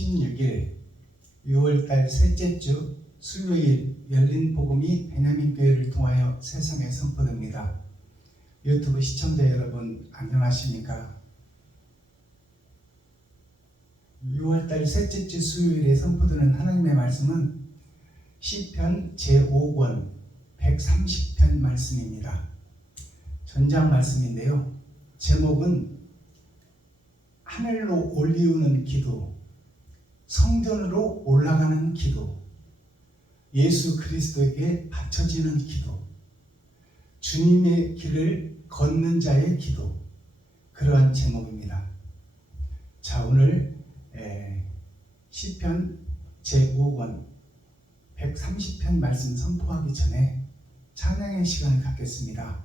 16일 6월달 셋째 주 수요일 열린 복음이 베냐민 교회를 통하여 세상에 선포됩니다. 유튜브 시청자 여러분 안녕하십니까? 6월달 셋째 주 수요일에 선포되는 하나님의 말씀은 시편 제5권 130편 말씀입니다. 전장 말씀인데요. 제목은 하늘로 올리우는 기도, 성전으로 올라가는 기도, 예수 그리스도에게 바쳐지는 기도, 주님의 길을 걷는 자의 기도, 그러한 제목입니다. 자, 오늘 시편 제5권 130편 말씀 선포하기 전에 찬양의 시간을 갖겠습니다.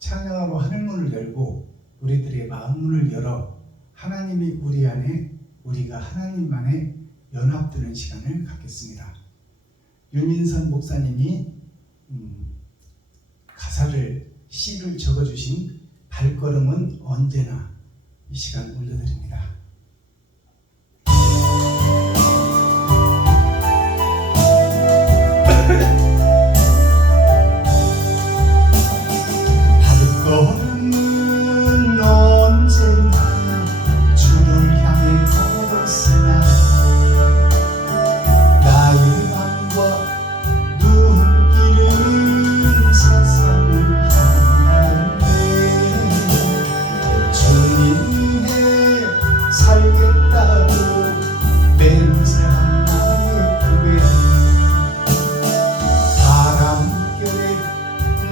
찬양하고 하늘문을 열고 우리들의 마음문을 열어 하나님이 우리 안에, 우리가 하나님 안에 연합되는 시간을 갖겠습니다. 윤인선 목사님이 가사를, 시를 적어주신 발걸음은 언제나, 이 시간 올려드립니다. 발걸음은 언제나 주를 향해 걸었으나 나의 맘과 눈길은 세상을 향하는데 주님 위해 살겠다고 맹세한 나의 교회 바람결에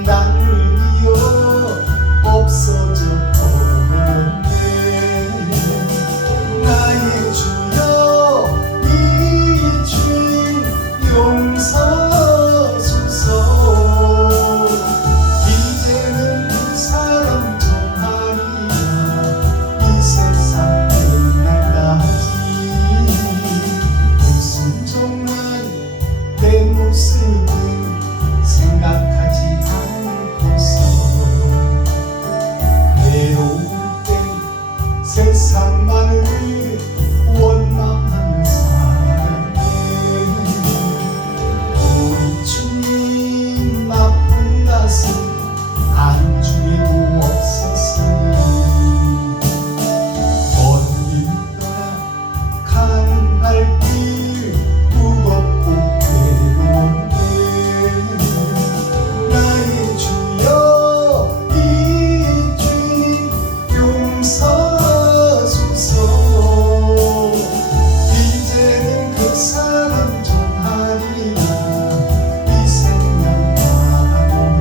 나를 이어 없어져 버렸네. 나의 주여 이 죄 용서소서. 이제는 그 사람 전하리라 이 세상 끝날까지. 불순종한 내 모습은 생각하지 않고서 외로울 땐 세상만을 원망하는 사람들, 우리 주님 나쁜 가슴 안중에도 없었으니 먼 길 떠나 가는 발길 무겁고 괴로운데 나의 주여 이 죄 용서소서. 이제는 그 사람 전하리라 이 생명 가지고.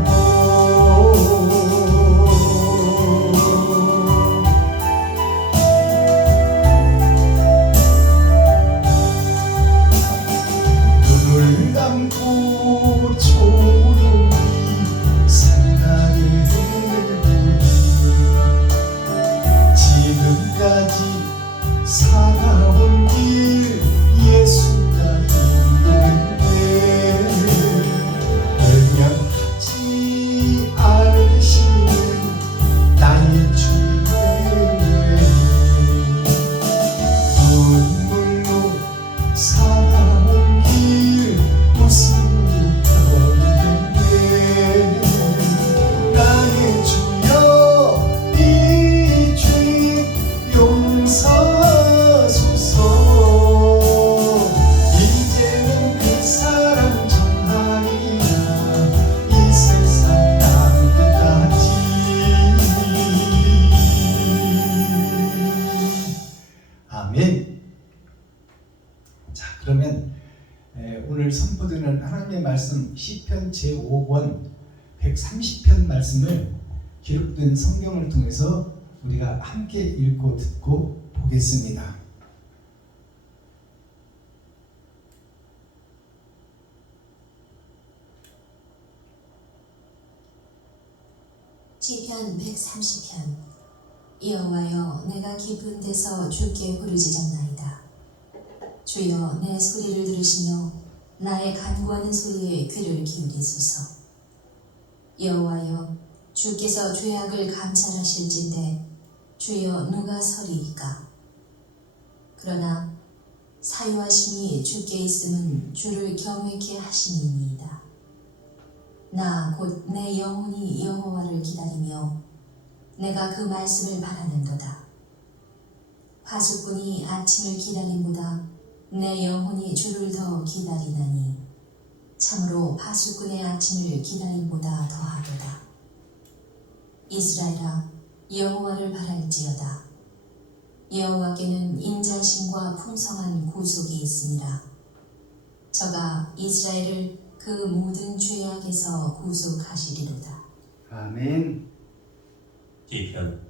눈을 감고 조용히 생각을 해보니 지금까지 살아온 길 예수가 인도했네. 변명하지 않으시는 나의 주님 때문에 눈물로 살아온 길 웃음으로 변했네. 나의 주여 이 죄 용서소서. 이제는 그 사람 전하리라 이 세상 땅끝까지. 아멘. 자, 그러면 오늘 선포되는 하나님의 말씀 시편 제5권 130편 말씀을 기록된 성경을 통해서 우리가 함께 읽고 듣고 보겠습니다. 시편 130편. 여호와여, 내가 깊은 데서 주께 부르짖었나이다. 주여, 내 소리를 들으시며 나의 간구하는 소리에 귀를 기울이소서. 여호와여, 주께서 죄악을 감찰하실진대 주여 누가 서리이까? 그러나 사유하심이 주께 있음은 주를 경외케 하심이니이다. 나 곧 내 영혼이 여호와를 기다리며 내가 그 말씀을 바라는도다. 파수꾼이 아침을 기다림보다 내 영혼이 주를 더 기다리나니 참으로 파수꾼의 아침을 기다림보다 더하도다. 이스라엘아, 여호와를 바랄지어다. 여호와께는 인자심과 풍성한 구속이 있습니다. 저가 이스라엘을 그 모든 죄악에서 구속하시리로다. 아멘. 시편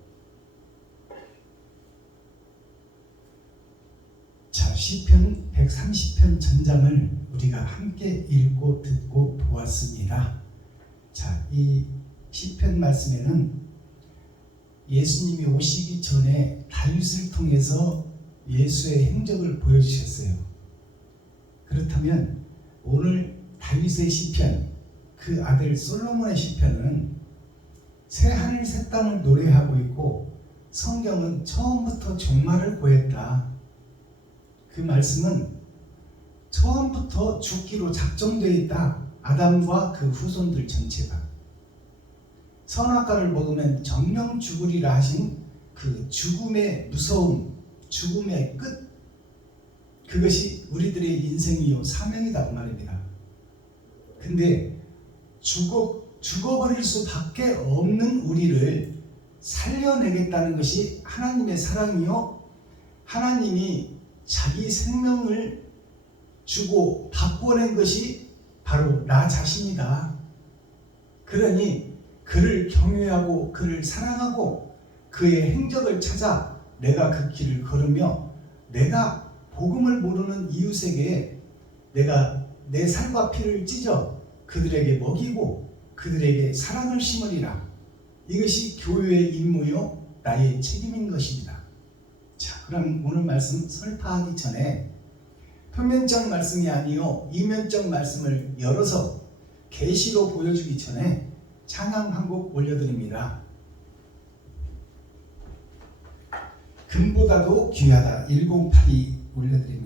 자, 시편 130편 전장을 우리가 함께 읽고 듣고 보았습니다. 자, 이 시편 말씀에는 예수님이 오시기 전에 다윗을 통해서 예수의 행적을 보여주셨어요. 그렇다면 오늘 다윗의 시편, 그 아들 솔로몬의 시편은 새 하늘 새 땅을 노래하고 있고 성경은 처음부터 종말을 보였다. 그 말씀은 처음부터 죽기로 작정되어 있다. 아담과 그 후손들 전체가 선악과를 먹으면 정령 죽으리라 하신 그 죽음의 무서움, 죽음의 끝, 그것이 우리들의 인생이요 사명이다 그 말입니다. 근데 죽어버릴 수밖에 없는 우리를 살려내겠다는 것이 하나님의 사랑이요, 하나님이 자기 생명을 주고 바꿔낸 것이 바로 나 자신이다. 그러니 그를 경외하고 그를 사랑하고 그의 행적을 찾아 내가 그 길을 걸으며 내가 복음을 모르는 이웃에게 내가 내 살과 피를 찢어 그들에게 먹이고 그들에게 사랑을 심으리라. 이것이 교회의 임무요 나의 책임인 것입니다. 자, 그럼 오늘 말씀 설파하기 전에 표면적 말씀이 아니요 이면적 말씀을 열어서 계시로 보여주기 전에 찬양 한 곡 올려드립니다. 금보다도 귀하다 108이 올려드립니다.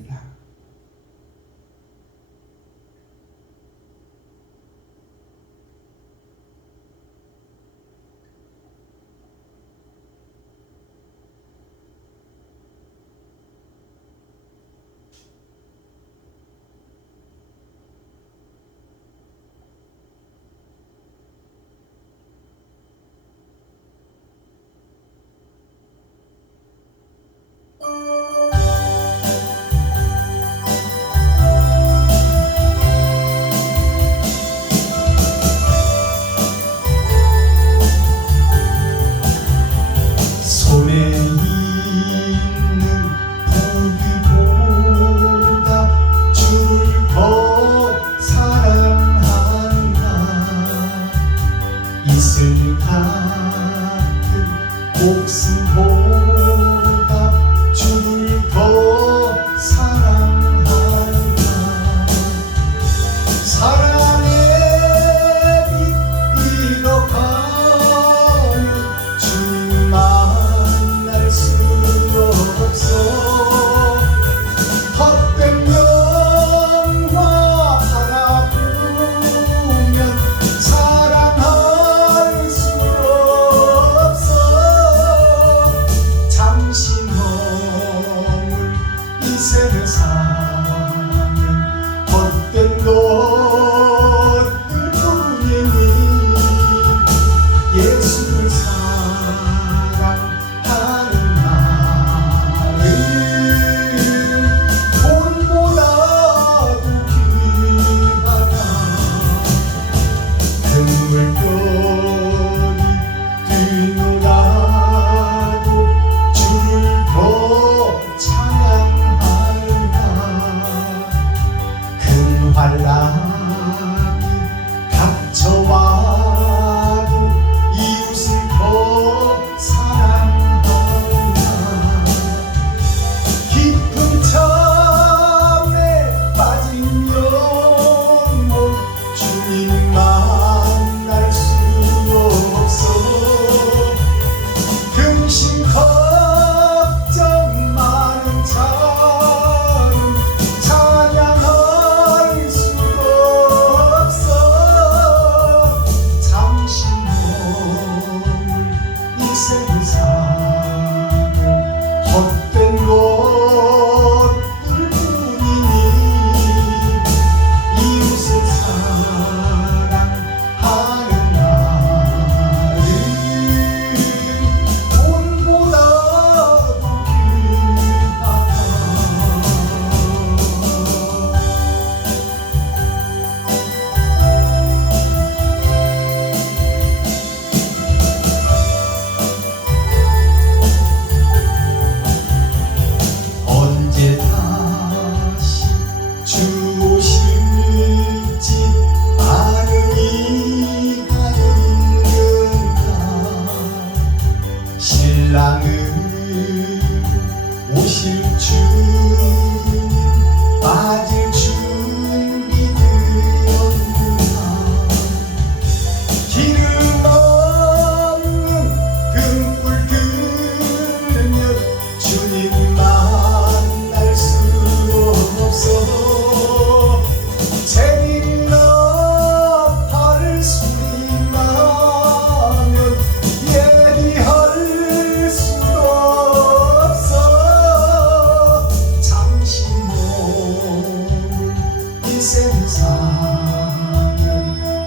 세상은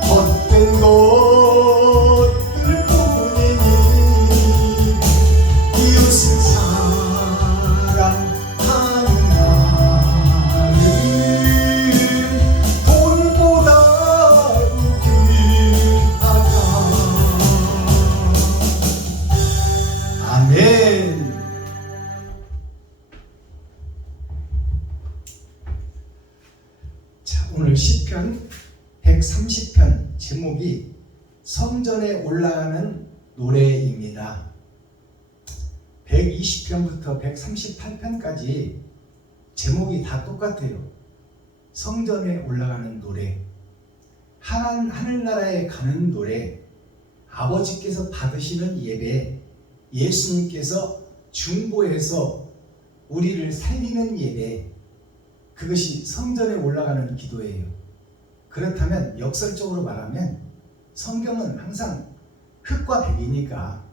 헛된 것들 뿐이니 이웃을 사랑하는 나는 돈보다도 귀하다. 아멘. 오늘 시편 130편 제목이 성전에 올라가는 노래입니다. 120편부터 138편까지 제목이 다 똑같아요. 성전에 올라가는 노래, 하늘나라에 가는 노래, 아버지께서 받으시는 예배, 예수님께서 중보해서 우리를 살리는 예배, 그것이 성전에 올라가는 기도예요. 그렇다면 역설적으로 말하면 성경은 항상 흙과 백이니까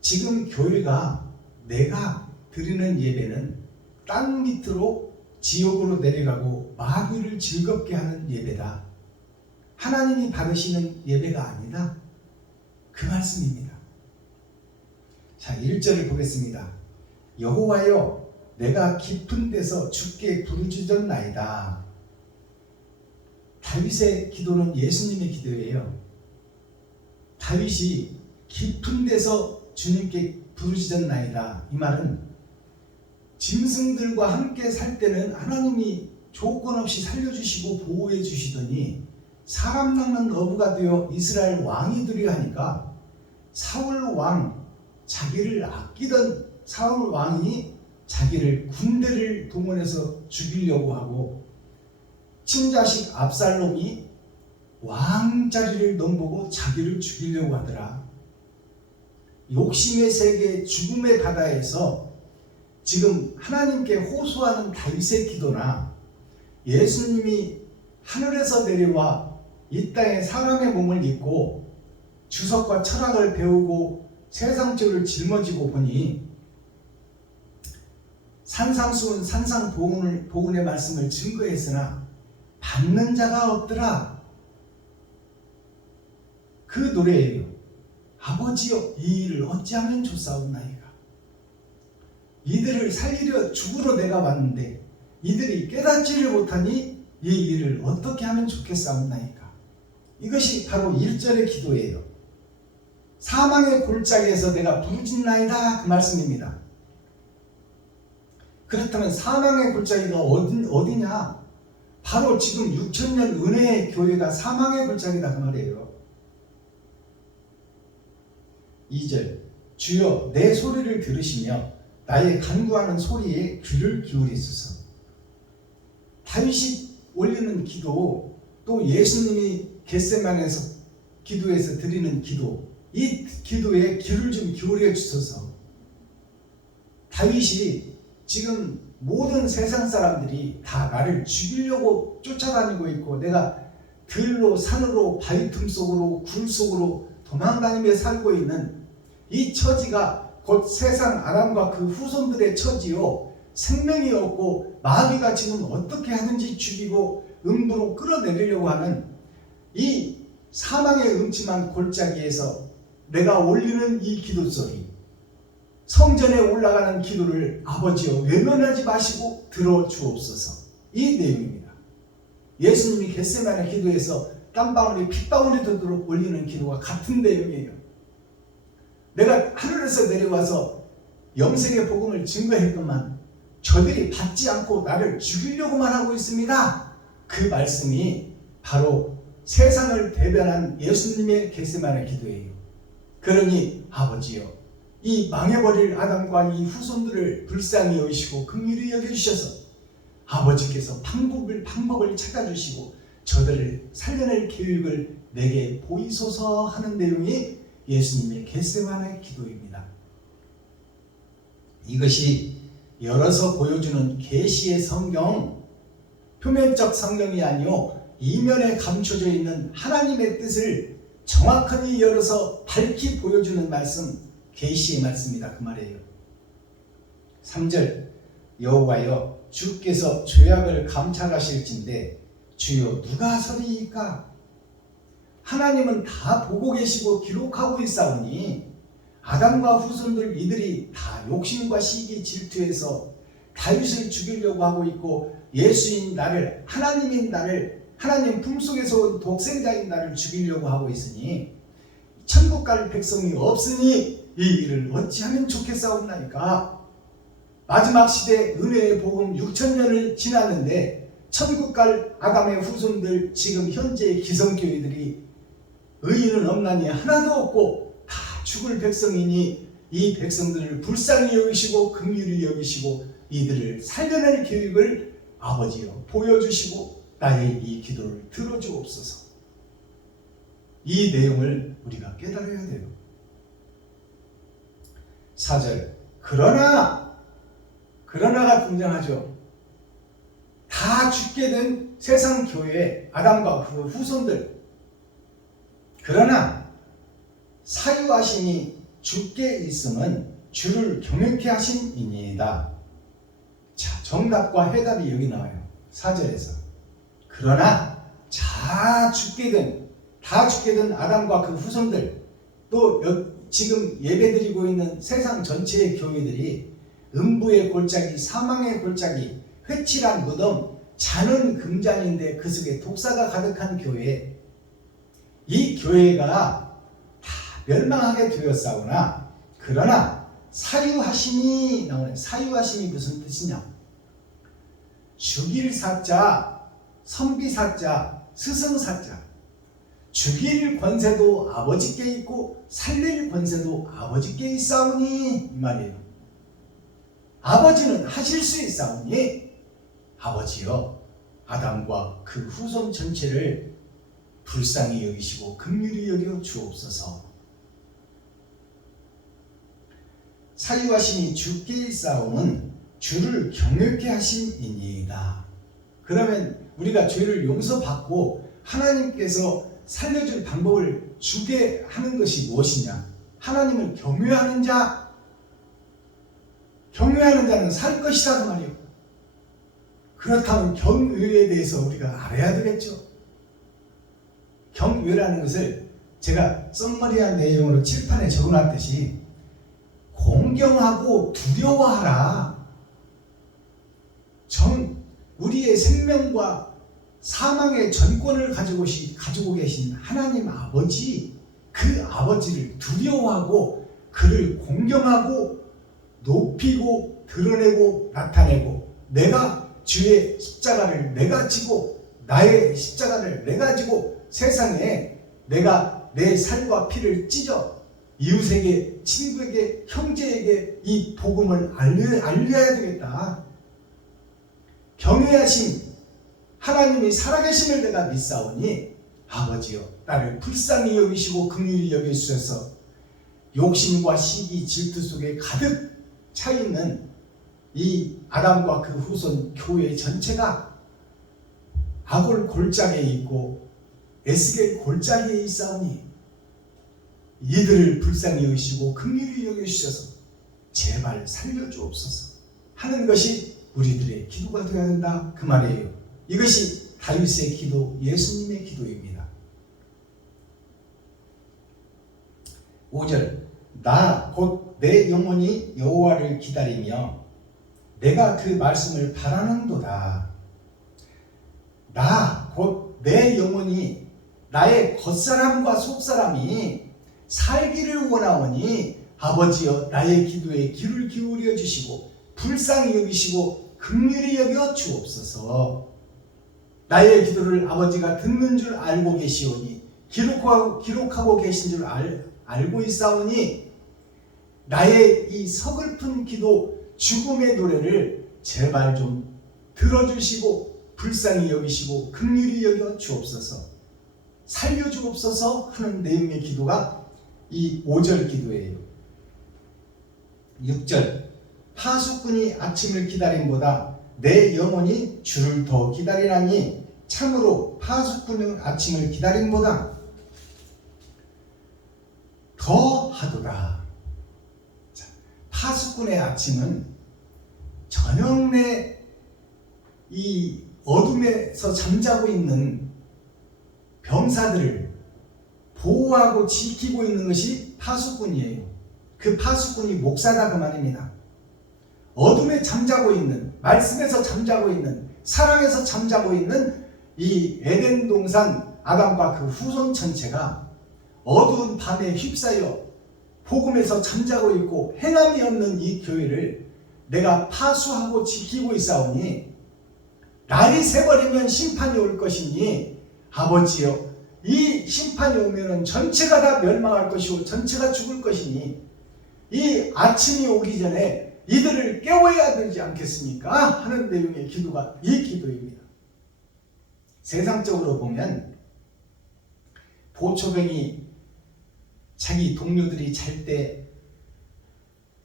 지금 교회가 내가 드리는 예배는 땅 밑으로 지옥으로 내려가고 마귀를 즐겁게 하는 예배다. 하나님이 받으시는 예배가 아니다. 그 말씀입니다. 자, 1절을 보겠습니다. 여호와여 내가 깊은 데서 주께 부르짖었나이다. 다윗의 기도는 예수님의 기도예요. 다윗이 깊은 데서 주님께 부르짖었나이다. 이 말은 짐승들과 함께 살 때는 하나님이 조건 없이 살려주시고 보호해 주시더니 사람 낳는 어부가 되어 이스라엘 왕이 되려 하니까 사울 왕, 자기를 아끼던 사울 왕이 자기를 군대를 동원해서 죽이려고 하고 친자식 압살롬이 왕자리를 넘보고 자기를 죽이려고 하더라. 욕심의 세계, 죽음의 바다에서 지금 하나님께 호소하는 다윗의 기도나 예수님이 하늘에서 내려와 이 땅에 사람의 몸을 입고 주석과 철학을 배우고 세상적을 짊어지고 보니 산상수훈 산상보훈의 말씀을 증거했으나 받는 자가 없더라. 그 노래예요. 아버지여 이 일을 어찌하면 좋사옵나이까. 이들을 살리려 죽으러 내가 왔는데 이들이 깨닫지를 못하니 이 일을 어떻게 하면 좋겠사옵나이까. 이것이 바로 1절의 기도예요. 사망의 골짜기에서 내가 부르짖나이다, 그 말씀입니다. 그렇다면 사망의 골짜기가 어디냐? 바로 지금 6,000년 은혜의 교회가 사망의 골짜기다, 그 말이에요. 2절 주여 내 소리를 들으시며 나의 간구하는 소리에 귀를 기울이소서. 다윗이 올리는 기도, 또 예수님이 겟세마네에서 기도해서 드리는 기도, 이 기도에 귀를 좀 기울여 주소서. 다윗이 지금 모든 세상 사람들이 다 나를 죽이려고 쫓아다니고 있고 내가 들로 산으로 바위 틈 속으로 굴 속으로 도망다니며 살고 있는 이 처지가 곧 세상 아람과 그 후손들의 처지요, 생명이 없고 마귀가 지금 어떻게 하든지 죽이고 음부로 끌어내리려고 하는 이 사망의 음침한 골짜기에서 내가 올리는 이 기도소리, 성전에 올라가는 기도를 아버지여 외면하지 마시고 들어주옵소서. 이 내용입니다. 예수님이 겟세마네 기도에서 땀방울이 핏방울이 되도록 올리는 기도가 같은 내용이에요. 내가 하늘에서 내려와서 영생의 복음을 증거했건만 저들이 받지 않고 나를 죽이려고만 하고 있습니다. 그 말씀이 바로 세상을 대변한 예수님의 겟세마네 기도예요. 그러니 아버지여 이 망해버릴 아담과 이 후손들을 불쌍히 여기시고 긍휼히 여겨주셔서 아버지께서 방법을 찾아주시고 저들을 살려낼 계획을 내게 보이소서 하는 내용이 예수님의 겟세마네 기도입니다. 이것이 열어서 보여주는 계시의 성경, 표면적 성경이 아니요 이면에 감춰져 있는 하나님의 뜻을 정확하게 열어서 밝히 보여주는 말씀, 계시의 말씀이다, 그 말이에요. 3절 여호와여 주께서 죄악을 감찰하실진대 주여 누가 서리이까? 하나님은 다 보고 계시고 기록하고 있사오니 아담과 후손들 이들이 다 욕심과 시기 질투에서 다윗을 죽이려고 하고 있고 예수인 나를, 하나님인 나를, 하나님 품속에서 온 독생자인 나를 죽이려고 하고 있으니 천국 갈 백성이 없으니 이 일을 어찌하면 좋겠사옵나이까? 마지막 시대 은혜의 복음 6,000년을 지났는데 천국 갈 아담의 후손들, 지금 현재의 기성교회들이 의인은 없나니 하나도 없고 다 죽을 백성이니 이 백성들을 불쌍히 여기시고 긍휼히 여기시고 이들을 살려낼 계획을 아버지여 보여주시고 나의 이 기도를 들어주옵소서. 이 내용을 우리가 깨달아야 돼요. 4절 그러나가 등장하죠. 다 죽게 된 세상 교회 아담과 그 후손들, 그러나 사유하심이 죽게 있음은 주를 경외케 하심이니이다. 자, 정답과 해답이 여기 나와요. 4절에서 그러나 다 죽게 된 아담과 그 후손들, 또 지금 예배드리고 있는 세상 전체의 교회들이 음부의 골짜기, 사망의 골짜기, 회칠한 무덤, 잔은 금잔인데 그 속에 독사가 가득한 교회, 이 교회가 다 멸망하게 되었사오나 그러나 사유하심이 나오네. 사유하심이 무슨 뜻이냐? 죽일 사자, 선비 사자, 스승 사자. 죽일 권세도 아버지께 있고 살릴 권세도 아버지께 있사오니 이 말이에요. 아버지는 하실 수 있사오니 아버지여 아담과 그 후손 전체를 불쌍히 여기시고 긍휼히 여겨 주옵소서. 사유하심이 죽게 있사오는 주를 경외케 하심이니이다. 그러면 우리가 죄를 용서받고 하나님께서 살려줄 방법을 주게 하는 것이 무엇이냐? 하나님을 경외하는 자는 살 것이라는 말이에요. 그렇다면 경외에 대해서 우리가 알아야 되겠죠. 경외라는 것을 제가 썸머리한 내용으로 칠판에 적어놨듯이 공경하고 두려워하라. 우리의 생명과 사망의 전권을 가지고 계신 하나님 아버지, 그 아버지를 두려워하고 그를 공경하고 높이고 드러내고 나타내고, 내가 주의 십자가를 내가 지고 나의 십자가를 내가 지고 세상에 내가 내 살과 피를 찢어 이웃에게, 친구에게, 형제에게 이 복음을 알려야 되겠다. 경외하심 하나님이 살아계심을 내가 믿사오니 아버지여 나를 불쌍히 여기시고 긍휼히 여기시소서. 욕심과 시기 질투 속에 가득 차있는 이 아담과 그 후손 교회 전체가 아골 골짜기에 있고 에스겔 골짜기에 있사오니 이들을 불쌍히 여기시고 긍휼히 여기시소서. 제발 살려주옵소서 하는 것이 우리들의 기도가 되어야 된다, 그 말이에요. 이것이 다윗의 기도, 예수님의 기도입니다. 5절 나 곧 내 영혼이 여호와를 기다리며 내가 그 말씀을 바라는도다. 나 곧 내 영혼이, 나의 겉사람과 속사람이 살기를 원하오니 아버지여 나의 기도에 귀를 기울여 주시고 불쌍히 여기시고 긍휼히 여겨 주옵소서. 나의 기도를 아버지가 듣는 줄 알고 계시오니 기록하고 계신 줄 알고 있사오니 나의 이 서글픈 기도, 죽음의 노래를 제발 좀 들어주시고 불쌍히 여기시고 긍휼히 여겨 주옵소서, 살려주옵소서 하는 내용의 기도가 이 5절 기도예요. 6절 파수꾼이 아침을 기다림보다 내 영혼이 주를 더 기다리나니 참으로 파수꾼은 아침을 기다림보다 더 하도다. 자, 파수꾼의 아침은 저녁 내 이 어둠에서 잠자고 있는 병사들을 보호하고 지키고 있는 것이 파수꾼이에요. 그 파수꾼이 목사다 그 말입니다. 어둠에 잠자고 있는, 말씀에서 잠자고 있는, 사랑에서 잠자고 있는 이 에덴 동산 아담과 그 후손 전체가 어두운 밤에 휩싸여 복음에서 잠자고 있고 행함이 없는 이 교회를 내가 파수하고 지키고 있사오니 날이 새버리면 심판이 올 것이니 아버지여, 이 심판이 오면은 전체가 다 멸망할 것이고 전체가 죽을 것이니 이 아침이 오기 전에 이들을 깨워야 되지 않겠습니까? 하는 내용의 기도가 이 기도입니다. 세상적으로 보면 보초병이 자기 동료들이 잘 때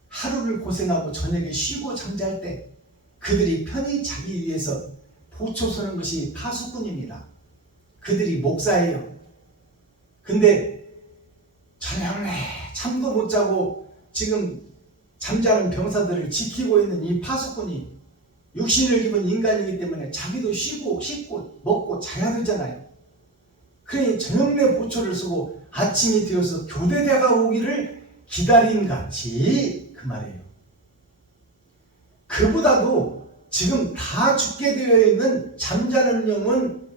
하루를 고생하고 저녁에 쉬고 잠잘 때 그들이 편히 자기 위해서 보초 서는 것이 파수꾼입니다. 그들이 목사예요. 근데 저녁에 잠도 못 자고 지금 잠자는 병사들을 지키고 있는 이 파수꾼이 육신을 입은 인간이기 때문에 자기도 쉬고 씻고 먹고 자야 되잖아요. 그러니 저녁 내 보초를 쓰고 아침이 되어서 교대대가 오기를 기다린 같이 그 말이에요. 그보다도 지금 다 죽게 되어 있는 잠자는 영은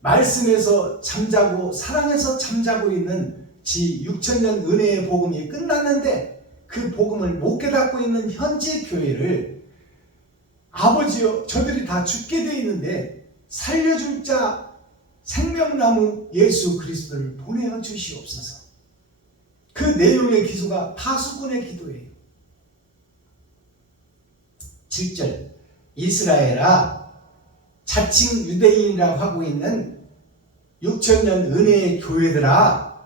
말씀에서 잠자고 사랑에서 잠자고 있는 지 6천년 은혜의 복음이 끝났는데 그 복음을 못 깨닫고 있는 현재 교회를 아버지여, 저들이 다 죽게 되어 있는데 살려줄 자 생명나무 예수 그리스도를 보내어 주시옵소서. 그 내용의 기도가 파수꾼의 기도예요. 7절 이스라엘아, 자칭 유대인이라고 하고 있는 6천년 은혜의 교회들아,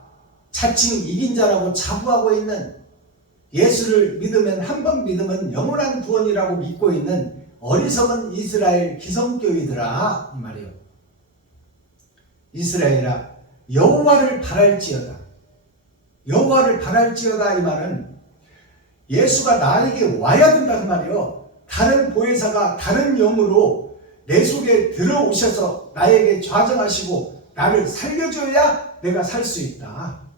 자칭 이긴 자라고 자부하고 있는, 예수를 믿으면 한 번 믿으면 영원한 구원이라고 믿고 있는 어리석은 이스라엘 기성교회들아, 이 말이에요. 이스라엘아, 여호와를 바랄지어다. 여호와를 바랄지어다 이 말은 예수가 나에게 와야 된다 그 말이에요. 다른 보혜사가 다른 영으로 내 속에 들어오셔서 나에게 좌정하시고 나를 살려줘야 내가 살 수 있다.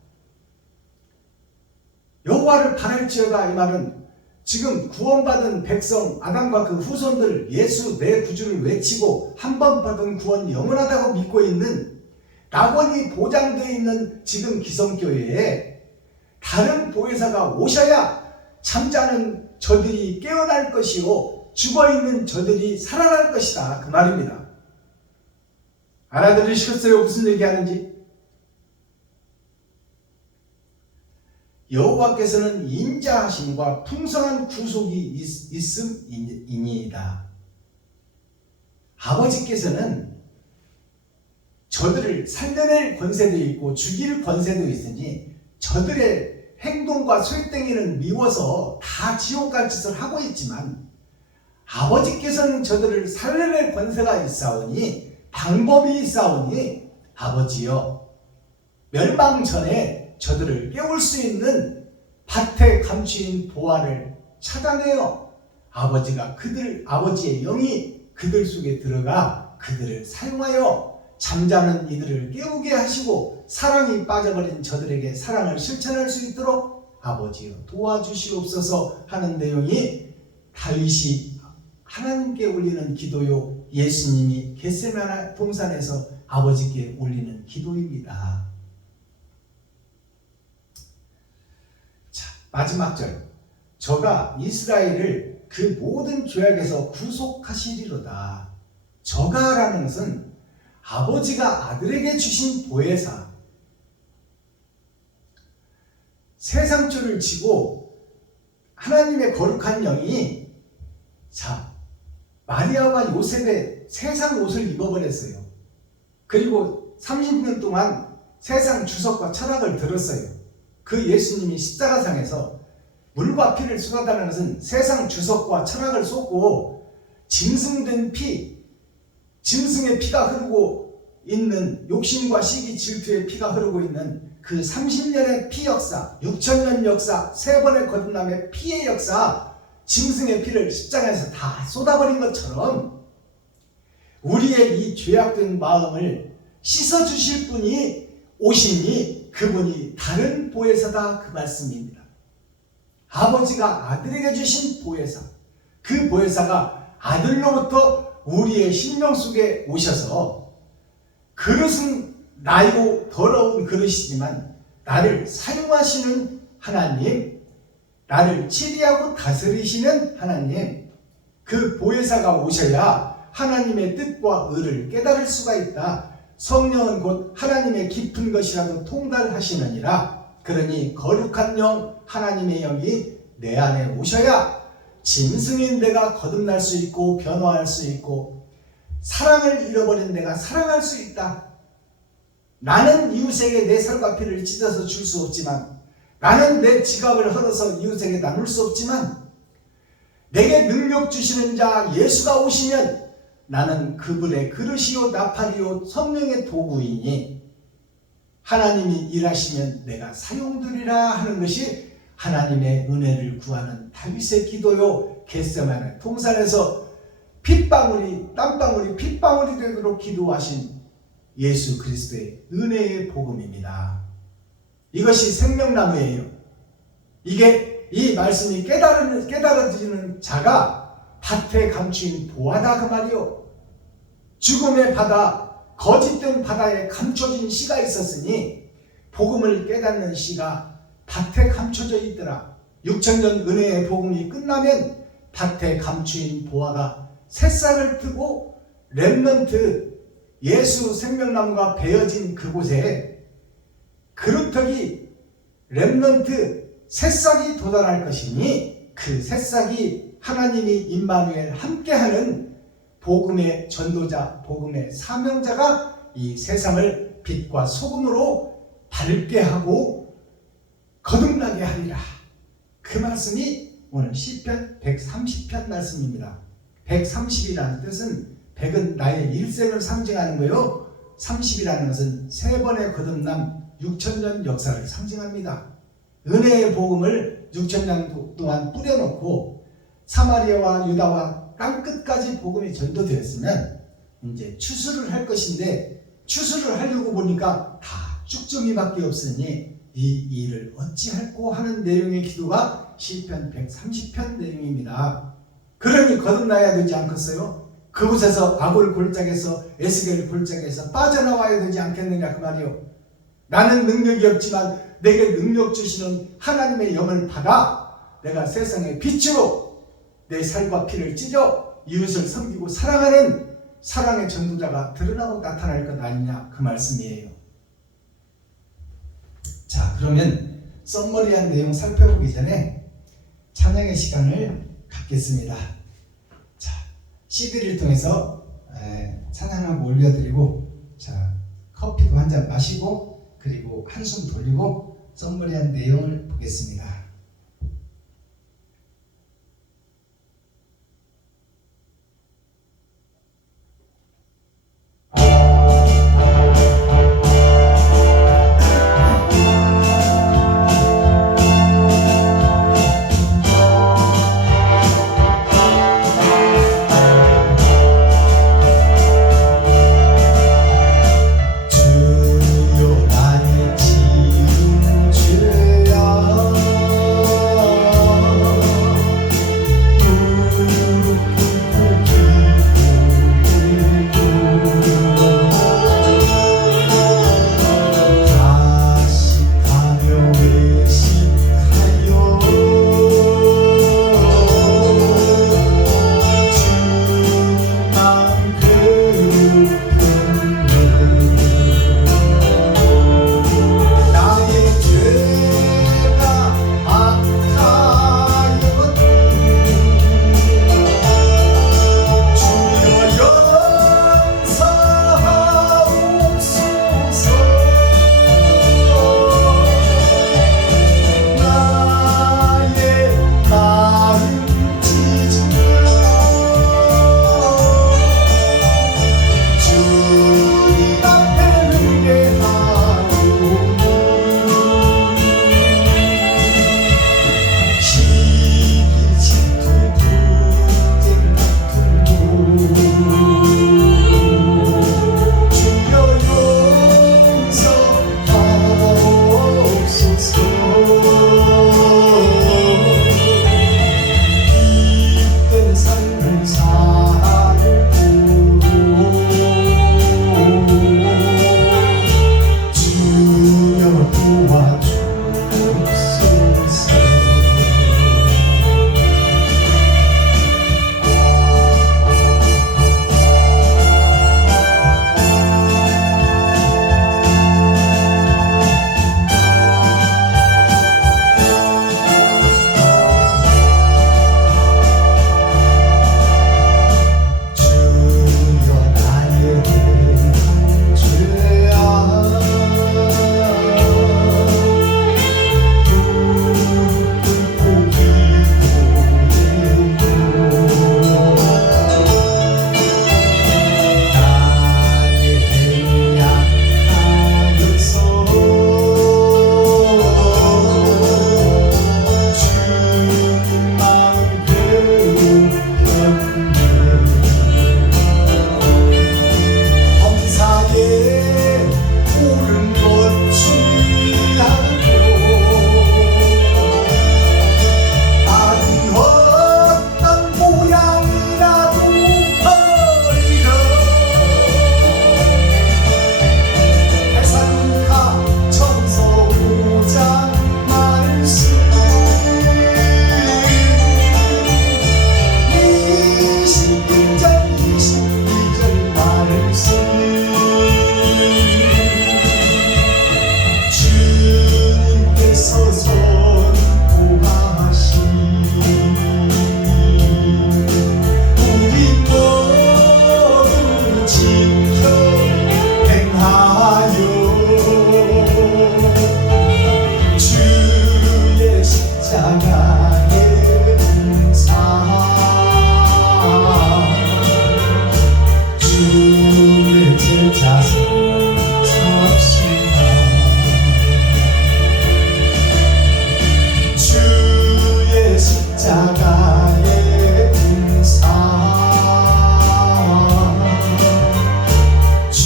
여호와를 바랄지어다 이 말은 지금 구원받은 백성 아담과 그 후손들 예수 내 구주를 외치고 한 번 받은 구원 영원하다고 믿고 있는 낙원이 보장되어 있는 지금 기성교회에 다른 보혜사가 오셔야 잠자는 저들이 깨어날 것이요 죽어있는 저들이 살아날 것이다 그 말입니다. 알아들으셨어요? 무슨 얘기하는지? 여호와께서는 인자하심과 풍성한 구속이 있음이니이다. 아버지께서는 저들을 살려낼 권세도 있고 죽일 권세도 있으니 저들의 행동과 쇠땡이는 미워서 다 지옥 갈 짓을 하고 있지만 아버지께서는 저들을 살려낼 권세가 있사오니 방법이 있사오니 아버지여, 멸망 전에 저들을 깨울 수 있는 밭에 감추인 보화를 찾아내어 아버지의 영이 그들 속에 들어가 그들을 사용하여 잠자는 이들을 깨우게 하시고 사랑이 빠져버린 저들에게 사랑을 실천할 수 있도록 아버지여 도와주시옵소서 하는 내용이 다윗이 하나님께 올리는 기도요, 예수님이 겟세마네 동산에서 아버지께 올리는 기도입니다. 자, 마지막 절, 저가 이스라엘을 그 모든 죄악에서 구속하시리로다. 저가라는 것은 아버지가 아들에게 주신 보혜사, 세상 죄를 지고 하나님의 거룩한 영이 마리아와 요셉의 세상 옷을 입어버렸어요. 그리고 30년 동안 세상 주석과 철학을 들었어요. 그 예수님이 십자가상에서 물과 피를 쏟아다는 것은 세상 주석과 철학을 쏟고 짐승된 피, 짐승의 피가 흐르고 있는, 욕심과 시기 질투의 피가 흐르고 있는 그 30년의 피 역사, 6천년 역사, 3번의 거듭남의 피의 역사, 짐승의 피를 십자가에서 다 쏟아버린 것처럼 우리의 이 죄악된 마음을 씻어주실 분이 오시니 그분이 다른 보혜사다, 그 말씀입니다. 아버지가 아들에게 주신 보혜사, 그 보혜사가 아들로부터 우리의 심령 속에 오셔서 그릇은 나이고 더러운 그릇이지만 나를 사용하시는 하나님, 나를 치리하고 다스리시는 하나님, 그 보혜사가 오셔야 하나님의 뜻과 의를 깨달을 수가 있다. 성령은 곧 하나님의 깊은 것이라도 통달하시느니라. 그러니 거룩한 영, 하나님의 영이 내 안에 오셔야 짐승인 내가 거듭날 수 있고 변화할 수 있고 사랑을 잃어버린 내가 사랑할 수 있다. 나는 이웃에게 내 살과 피를 찢어서 줄 수 없지만, 나는 내 지갑을 헐어서 이웃에게 나눌 수 없지만, 내게 능력 주시는 자 예수가 오시면 나는 그분의 그릇이요 나팔이요 성령의 도구이니 하나님이 일하시면 내가 사용되리라 하는 것이 하나님의 은혜를 구하는 다윗의 기도요. 겟세마네 동산에서 핏방울이 땀방울이 핏방울이 되도록 기도하신 예수 그리스도의 은혜의 복음입니다. 이것이 생명나무예요. 이게 이 말씀이 깨달아지는 자가 밭에 감추인 보화다, 그 말이요. 죽음의 바다, 거짓된 바다에 감춰진 씨가 있었으니 복음을 깨닫는 씨가 밭에 감춰져 있더라. 6,000년 은혜의 복음이 끝나면 밭에 감추인 보화가 새싹을 트고 렘넌트, 예수 생명나무가 베어진 그곳에 그루터기 렘넌트 새싹이 돋아날 것이니 그 새싹이 하나님이 임마누엘 함께하는 복음의 전도자, 복음의 사명자가 이 세상을 빛과 소금으로 밝게 하고 거듭나게 하리라. 그 말씀이 오늘 시편 130편 말씀입니다. 130이라는 뜻은 100은 나의 일생을 상징하는 거요. 30이라는 것은 세 번의 거듭남 6,000년 역사를 상징합니다. 은혜의 복음을 6,000년 동안 뿌려놓고 사마리아와 유다와 땅끝까지 복음이 전도되었으면 이제 추수를 할 것인데, 추수를 하려고 보니까 다 쭉정이밖에 없으니 이 일을 어찌할꼬 하는 내용의 기도가 시편 130편 내용입니다. 그러니 거듭나야 되지 않겠어요? 그곳에서 아골 골짜기에서 에스겔 골짜기에서 빠져나와야 되지 않겠느냐, 그 말이요. 나는 능력이 없지만 내게 능력 주시는 하나님의 영을 받아 내가 세상의 빛으로 내 살과 피를 찢어 이웃을 섬기고 사랑하는 사랑의 전도자가 드러나고 나타날 것 아니냐, 그 말씀이에요. 자, 그러면 썸머리한 내용 살펴보기 전에 찬양의 시간을 갖겠습니다. 자, CD를 통해서 찬양 한번 올려드리고, 자, 커피도 한 잔 마시고, 그리고 한숨 돌리고 썸머리한 내용을 보겠습니다. 주여 나의 지은 죄야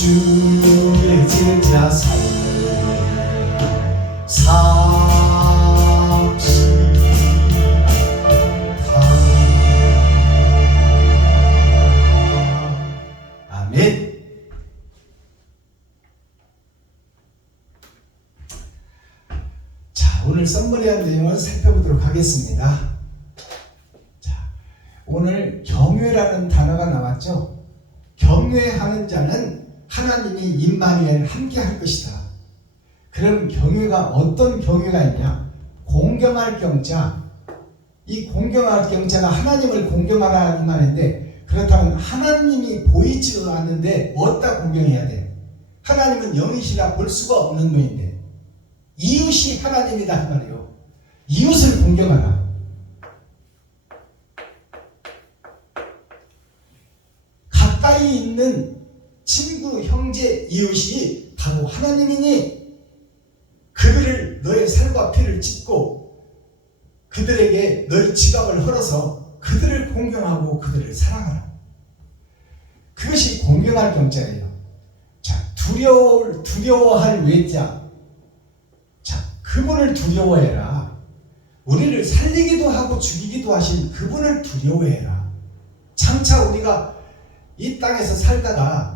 주의 제자 아멘. 자, 오늘 썸머리한 내용을 살펴보도록 하겠습니다. 자, 오늘 경외라는 단어가 나왔죠. 경외하는 자는 하나님이 임마누엘 함께 할 것이다. 그럼 경외가 어떤 경외가 있냐? 공경할 경자. 이 공경할 경자가 하나님을 공경하라 이 말인데, 그렇다면 하나님이 보이지도 않는데 어디다 공경해야 돼? 하나님은 영이시라 볼 수가 없는 분인데 이웃이 하나님이다 그 말이에요. 이웃을 공경하라. 가까이 있는 친구, 형제, 이웃이 바로 하나님이니 그들을 너의 살과 피를 찢고 그들에게 너의 지갑을 헐어서 그들을 공경하고 그들을 사랑하라. 그것이 공경할 경자예요. 자, 두려워할 외자. 자, 그분을 두려워해라. 우리를 살리기도 하고 죽이기도 하신 그분을 두려워해라. 장차 우리가 이 땅에서 살다가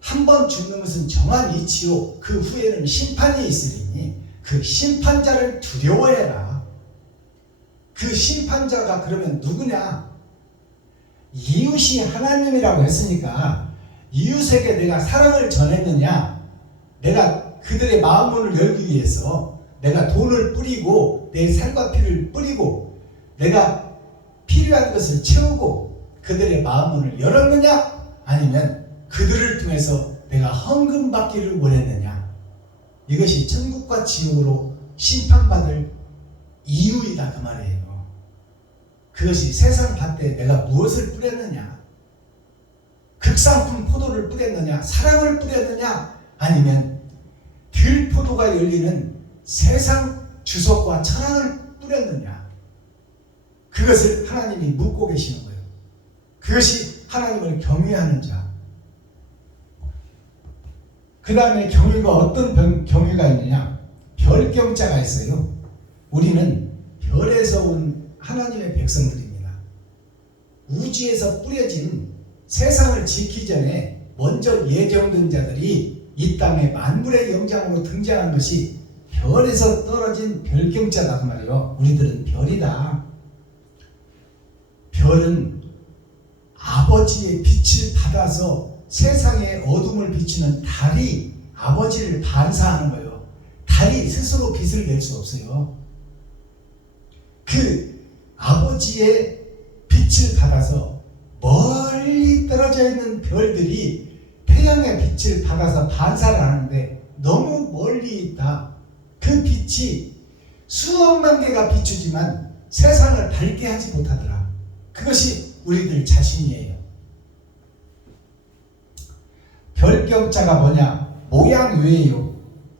한 번 죽는 것은 정한 이치요 그 후에는 심판이 있으리니 그 심판자를 두려워해라. 그 심판자가 그러면 누구냐? 이웃이 하나님이라고 했으니까 이웃에게 내가 사랑을 전했느냐? 내가 그들의 마음문을 열기 위해서 내가 돈을 뿌리고 내 살과 피를 뿌리고 내가 필요한 것을 채우고 그들의 마음문을 열었느냐? 아니면 그들을 통해서 내가 헌금받기를 원했느냐? 이것이 천국과 지옥으로 심판받을 이유이다 그 말이에요. 그것이 세상 밭에 내가 무엇을 뿌렸느냐? 극상품 포도를 뿌렸느냐? 사랑을 뿌렸느냐? 아니면 들포도가 열리는 세상 주석과 천황을 뿌렸느냐? 그것을 하나님이 묻고 계시는 거예요. 그것이 하나님을 경외하는 자. 그 다음에 경외가 어떤 경외가 있느냐? 별경자가 있어요. 우리는 별에서 온 하나님의 백성들입니다. 우주에서 뿌려진 세상을 지키기 전에 먼저 예정된 자들이 이 땅에 만물의 영장으로 등장한 것이 별에서 떨어진 별경자다 그 말이에요. 우리들은 별이다. 별은 아버지의 빛을 받아서 세상에 어둠을 비추는 달이 아버지를 반사하는 거예요. 달이 스스로 빛을 낼 수 없어요. 그 아버지의 빛을 받아서 멀리 떨어져 있는 별들이 태양의 빛을 받아서 반사를 하는데 너무 멀리 있다. 그 빛이 수억만 개가 비추지만 세상을 밝게 하지 못하더라. 그것이 우리들 자신이에요. 별경자가 뭐냐? 모양 외예요.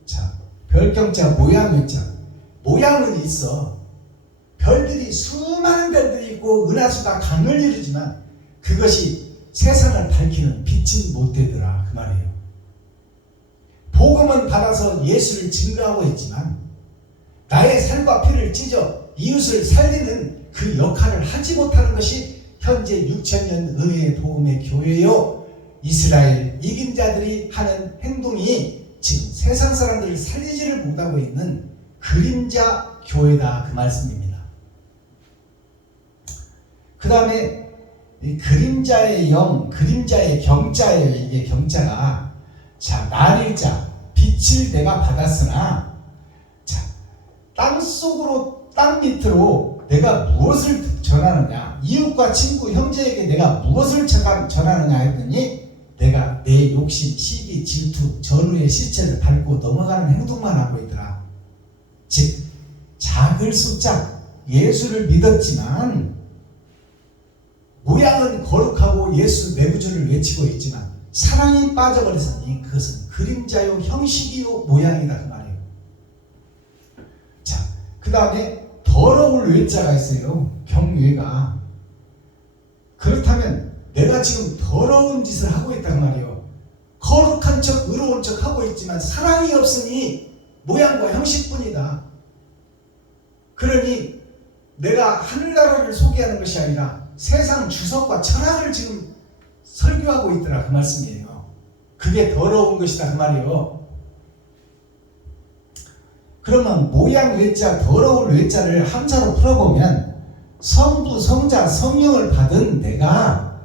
자, 별경자 모양 외자. 모양은 있어. 별들이 수많은 별들이 있고 은하수가 강을 이루지만 그것이 세상을 밝히는 빛은 못 되더라 그 말이에요. 복음은 받아서 예수를 증거하고 있지만 나의 살과 피를 찢어 이웃을 살리는 그 역할을 하지 못하는 것이 현재 6,000년 은혜의 복음의 교회요. 이스라엘 이긴 자들이 하는 행동이 지금 세상 사람들을 살리지를 못하고 있는 그림자 교회다 그 말씀입니다. 그 다음에 이 그림자의 영, 그림자의 경자예요. 이게 경자가. 자, 날일자, 빛을 내가 받았으나 자, 땅속으로 땅 밑으로 내가 무엇을 전하느냐? 이웃과 친구, 형제에게 내가 무엇을 전하느냐 했더니 내가 내 욕심, 시기, 질투, 전후의 시체를 밟고 넘어가는 행동만 하고 있더라. 즉 작을 숫자 예수를 믿었지만 모양은 거룩하고 예수 내 구주를 외치고 있지만 사랑이 빠져버렸으니 그것은 그림자요 형식이요 모양이다 그 말이에요. 자, 그 다음에 더러울 외자가 있어요. 경외가. 그렇다면 내가 지금 더러운 짓을 하고 있단 말이에요. 거룩한 착한 척 의로운 척 하고 있지만 사랑이 없으니 모양과 형식뿐이다. 그러니 내가 하늘나라를 소개하는 것이 아니라 세상 주석과 철학을 지금 설교하고 있더라 그 말씀이에요. 그게 더러운 것이다 그 말이에요. 그러면 모양 외자 더러울 외자를 함자로 풀어보면 성부 성자 성령을 받은 내가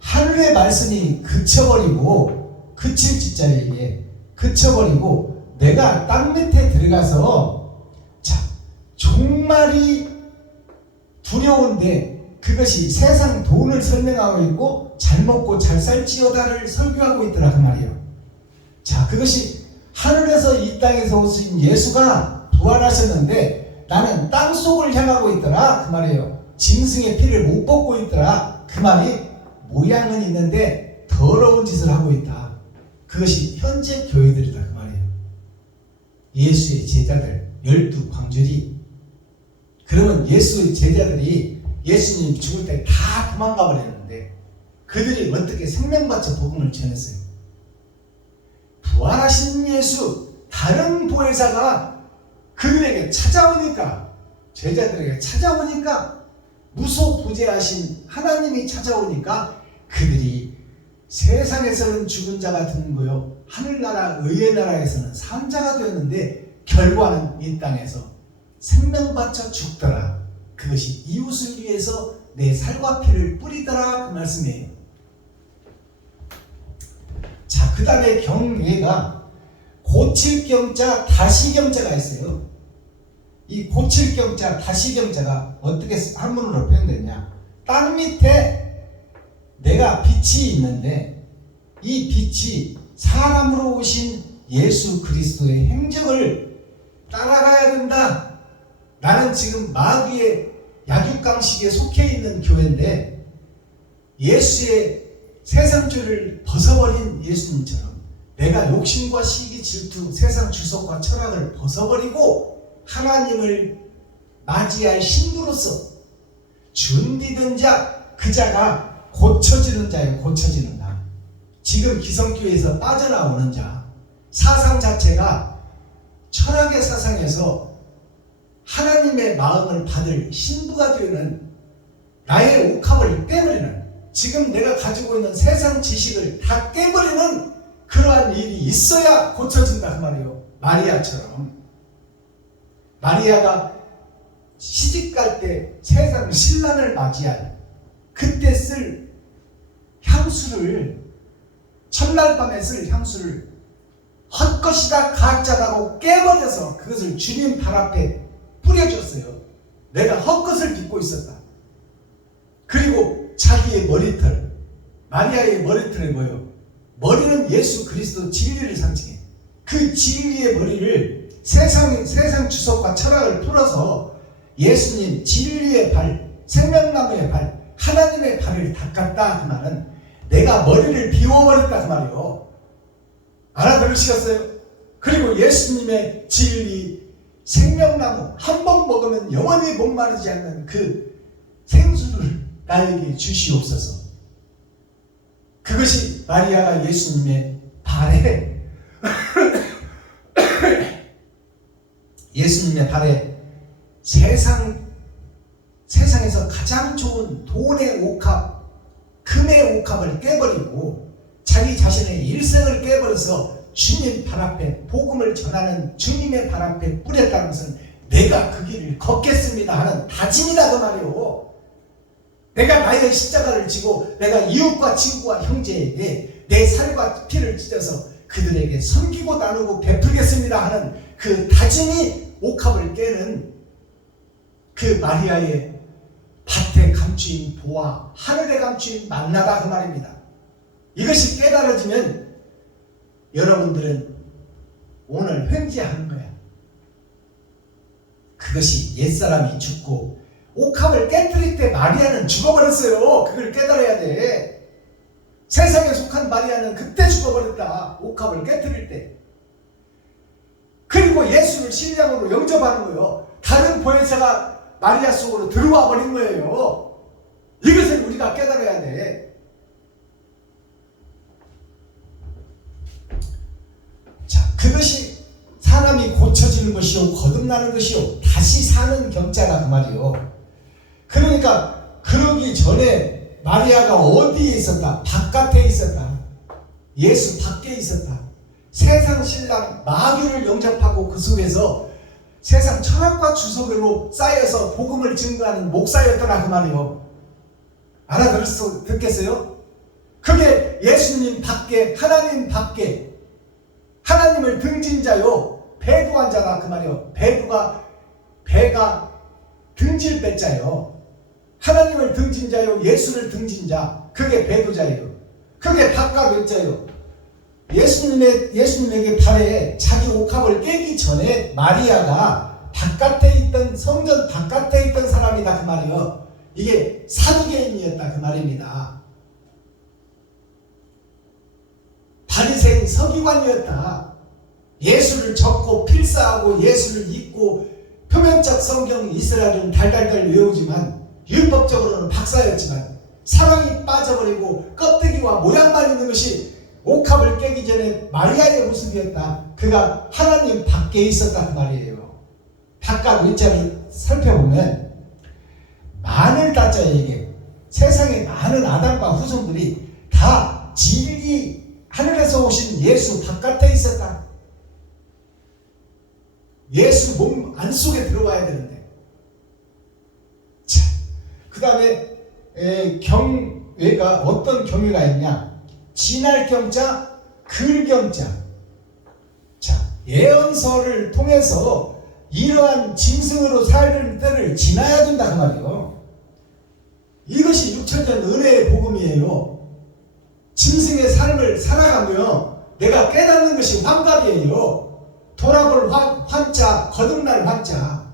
하늘의 말씀이 그쳐버리고 그칠 짓자리에 그쳐버리고 내가 땅 밑에 들어가서 자 종말이 두려운데 그것이 세상 돈을 설명하고 있고 잘 먹고 잘 살지어다를 설교하고 있더라 그 말이에요. 자 그것이 하늘에서 이 땅에서 오신 예수가 부활하셨는데 나는 땅속을 향하고 있더라 그 말이에요. 짐승의 피를 못 벗고 있더라 그 말이 모양은 있는데 더러운 짓을 하고 있다. 그것이 현재 교회들이다 그 말이에요. 예수의 제자들 12광절이 그러면 예수의 제자들이 예수님 죽을 때 다 도망가 버렸는데 그들이 어떻게 생명받쳐 복음을 전했어요? 부활하신 예수 다른 보혜사가 그들에게 찾아오니까 제자들에게 찾아오니까 무소부재하신 하나님이 찾아오니까 그들이 세상에서는 죽은 자가 되는 거요 하늘나라 의의 나라에서는 산 자가 되었는데 결과는 이 땅에서 생명 바쳐 죽더라. 그것이 이웃을 위해서 내 살과 피를 뿌리더라 그 말씀이에요. 자, 그 다음에 경외가 고칠 경자 다시경자가 있어요. 이 고칠 경자 다시경자가 어떻게 한문으로 표현됐냐? 땅 밑에 내가 빛이 있는데 이 빛이 사람으로 오신 예수 그리스도의 행적을 따라가야 된다. 나는 지금 마귀의 약육강식에 속해 있는 교회인데 예수의 세상죄를 벗어버린 예수님처럼 내가 욕심과 시기 질투 세상 주석과 철학을 벗어버리고 하나님을 맞이할 신부로서 준비된 자 그 자가 고쳐지는 자예요. 고쳐지는 자. 지금 기성교회에서 빠져나오는 자 사상 자체가 철학의 사상에서 하나님의 마음을 받을 신부가 되는 나의 옥합을 깨버리는 지금 내가 가지고 있는 세상 지식을 다 깨버리는 그러한 일이 있어야 고쳐진다 그 말이에요. 마리아처럼 마리아가 시집갈 때 세상 신랑을 맞이할 그때 쓸 향수를 첫날 밤에 쓸 향수를 헛것이다 가짜다고 깨버려서 그것을 주님 발 앞에 뿌려줬어요. 내가 헛것을 빚고 있었다. 그리고 자기의 머리털 마리아의 머리털에 뭐예요? 머리는 예수 그리스도 진리를 상징해. 그 진리의 머리를 세상 주석과 철학을 풀어서 예수님 진리의 발 생명나무의 발 하나님의 발을 닦았다 그 말은 내가 머리를 비워버렸다 그 말이에요. 알아들으시겠어요? 그리고 예수님의 진리 생명나무 한 번 먹으면 영원히 목마르지 않는 그 생수를 나에게 주시옵소서. 그것이 마리아가 예수님의 발에 예수님의 발에 세상에서 가장 좋은 돈의 옥합 금의 옥합을 깨버리고 자기 자신의 일생을 깨버려서 주님 발 앞에 복음을 전하는 주님의 발 앞에 뿌렸다는 것은 내가 그 길을 걷겠습니다 하는 다짐이다 그 말이오. 내가 나의 십자가를 지고 내가 이웃과 친구와 형제에게 내 살과 피를 찢어서 그들에게 섬기고 나누고 베풀겠습니다 하는 그 다짐이 옥합을 깨는 그 마리아의 밭에 감추인 보화 하늘에 감추인 만나다 그 말입니다. 이것이 깨달아지면 여러분들은 오늘 횡재하는 거야. 그것이 옛사람이 죽고 옥합을 깨뜨릴 때 마리아는 죽어버렸어요. 그걸 깨달아야 돼. 세상에 속한 마리아는 그때 죽어버렸다. 옥합을 깨뜨릴 때. 그리고 예수를 신랑으로 영접하는 거예요. 다른 보혜사가 마리아 속으로 들어와 버린 거예요. 이것을 우리가 깨달아야 돼. 그것이 사람이 고쳐지는 것이요 거듭나는 것이요 다시 사는 경자라 그 말이요. 그러니까 그러기 전에 마리아가 어디에 있었다? 바깥에 있었다. 예수 밖에 있었다. 세상 신랑 마귀를 영접하고 그 속에서 세상 철학과 주석으로 쌓여서 복음을 증거하는 목사였더라 그 말이요. 알아듣겠어요? 그게 예수님 밖에, 하나님 밖에, 하나님을 등진 자요 배두한 자라 그 말이요. 배가 등질 배자요. 하나님을 등진 자요 예수를 등진 자, 그게 배두자예요. 그게 바깥 외자예요. 예수님에게 발에 자기 옥합을 깨기 전에 마리아가 바깥에 있던, 성전 바깥에 있던 사람이다 그 말이에요. 이게 사두개인이었다 그 말입니다. 바리새인 서기관이었다. 예수를 적고 필사하고 예수를 잊고 표면적 성경 이스라엘은 달달달 외우지만 율법적으로는 박사였지만 사랑이 빠져버리고 껍데기와 모양만 있는 것이 옥합을 깨기 전에 마리아의 모습이었다. 그가 하나님 밖에 있었다 그 말이에요. 바깥 외자를 살펴보면 많은 다자에게 세상의 많은 아담과 후손들이 다 진리 하늘에서 오신 예수 바깥에 있었다. 예수 몸 안속에 들어와야 되는데. 자, 그 다음에 경외가 어떤 경외가 있냐? 진할 경자, 글 경자. 자, 예언서를 통해서 이러한 짐승으로 살는 때를 지나야 된다 그 말이에요. 이것이 6천년 은혜의 복음이에요. 짐승의 삶을 살아가며 내가 깨닫는 것이 환갑이에요. 돌아볼 환자, 거듭날 환자.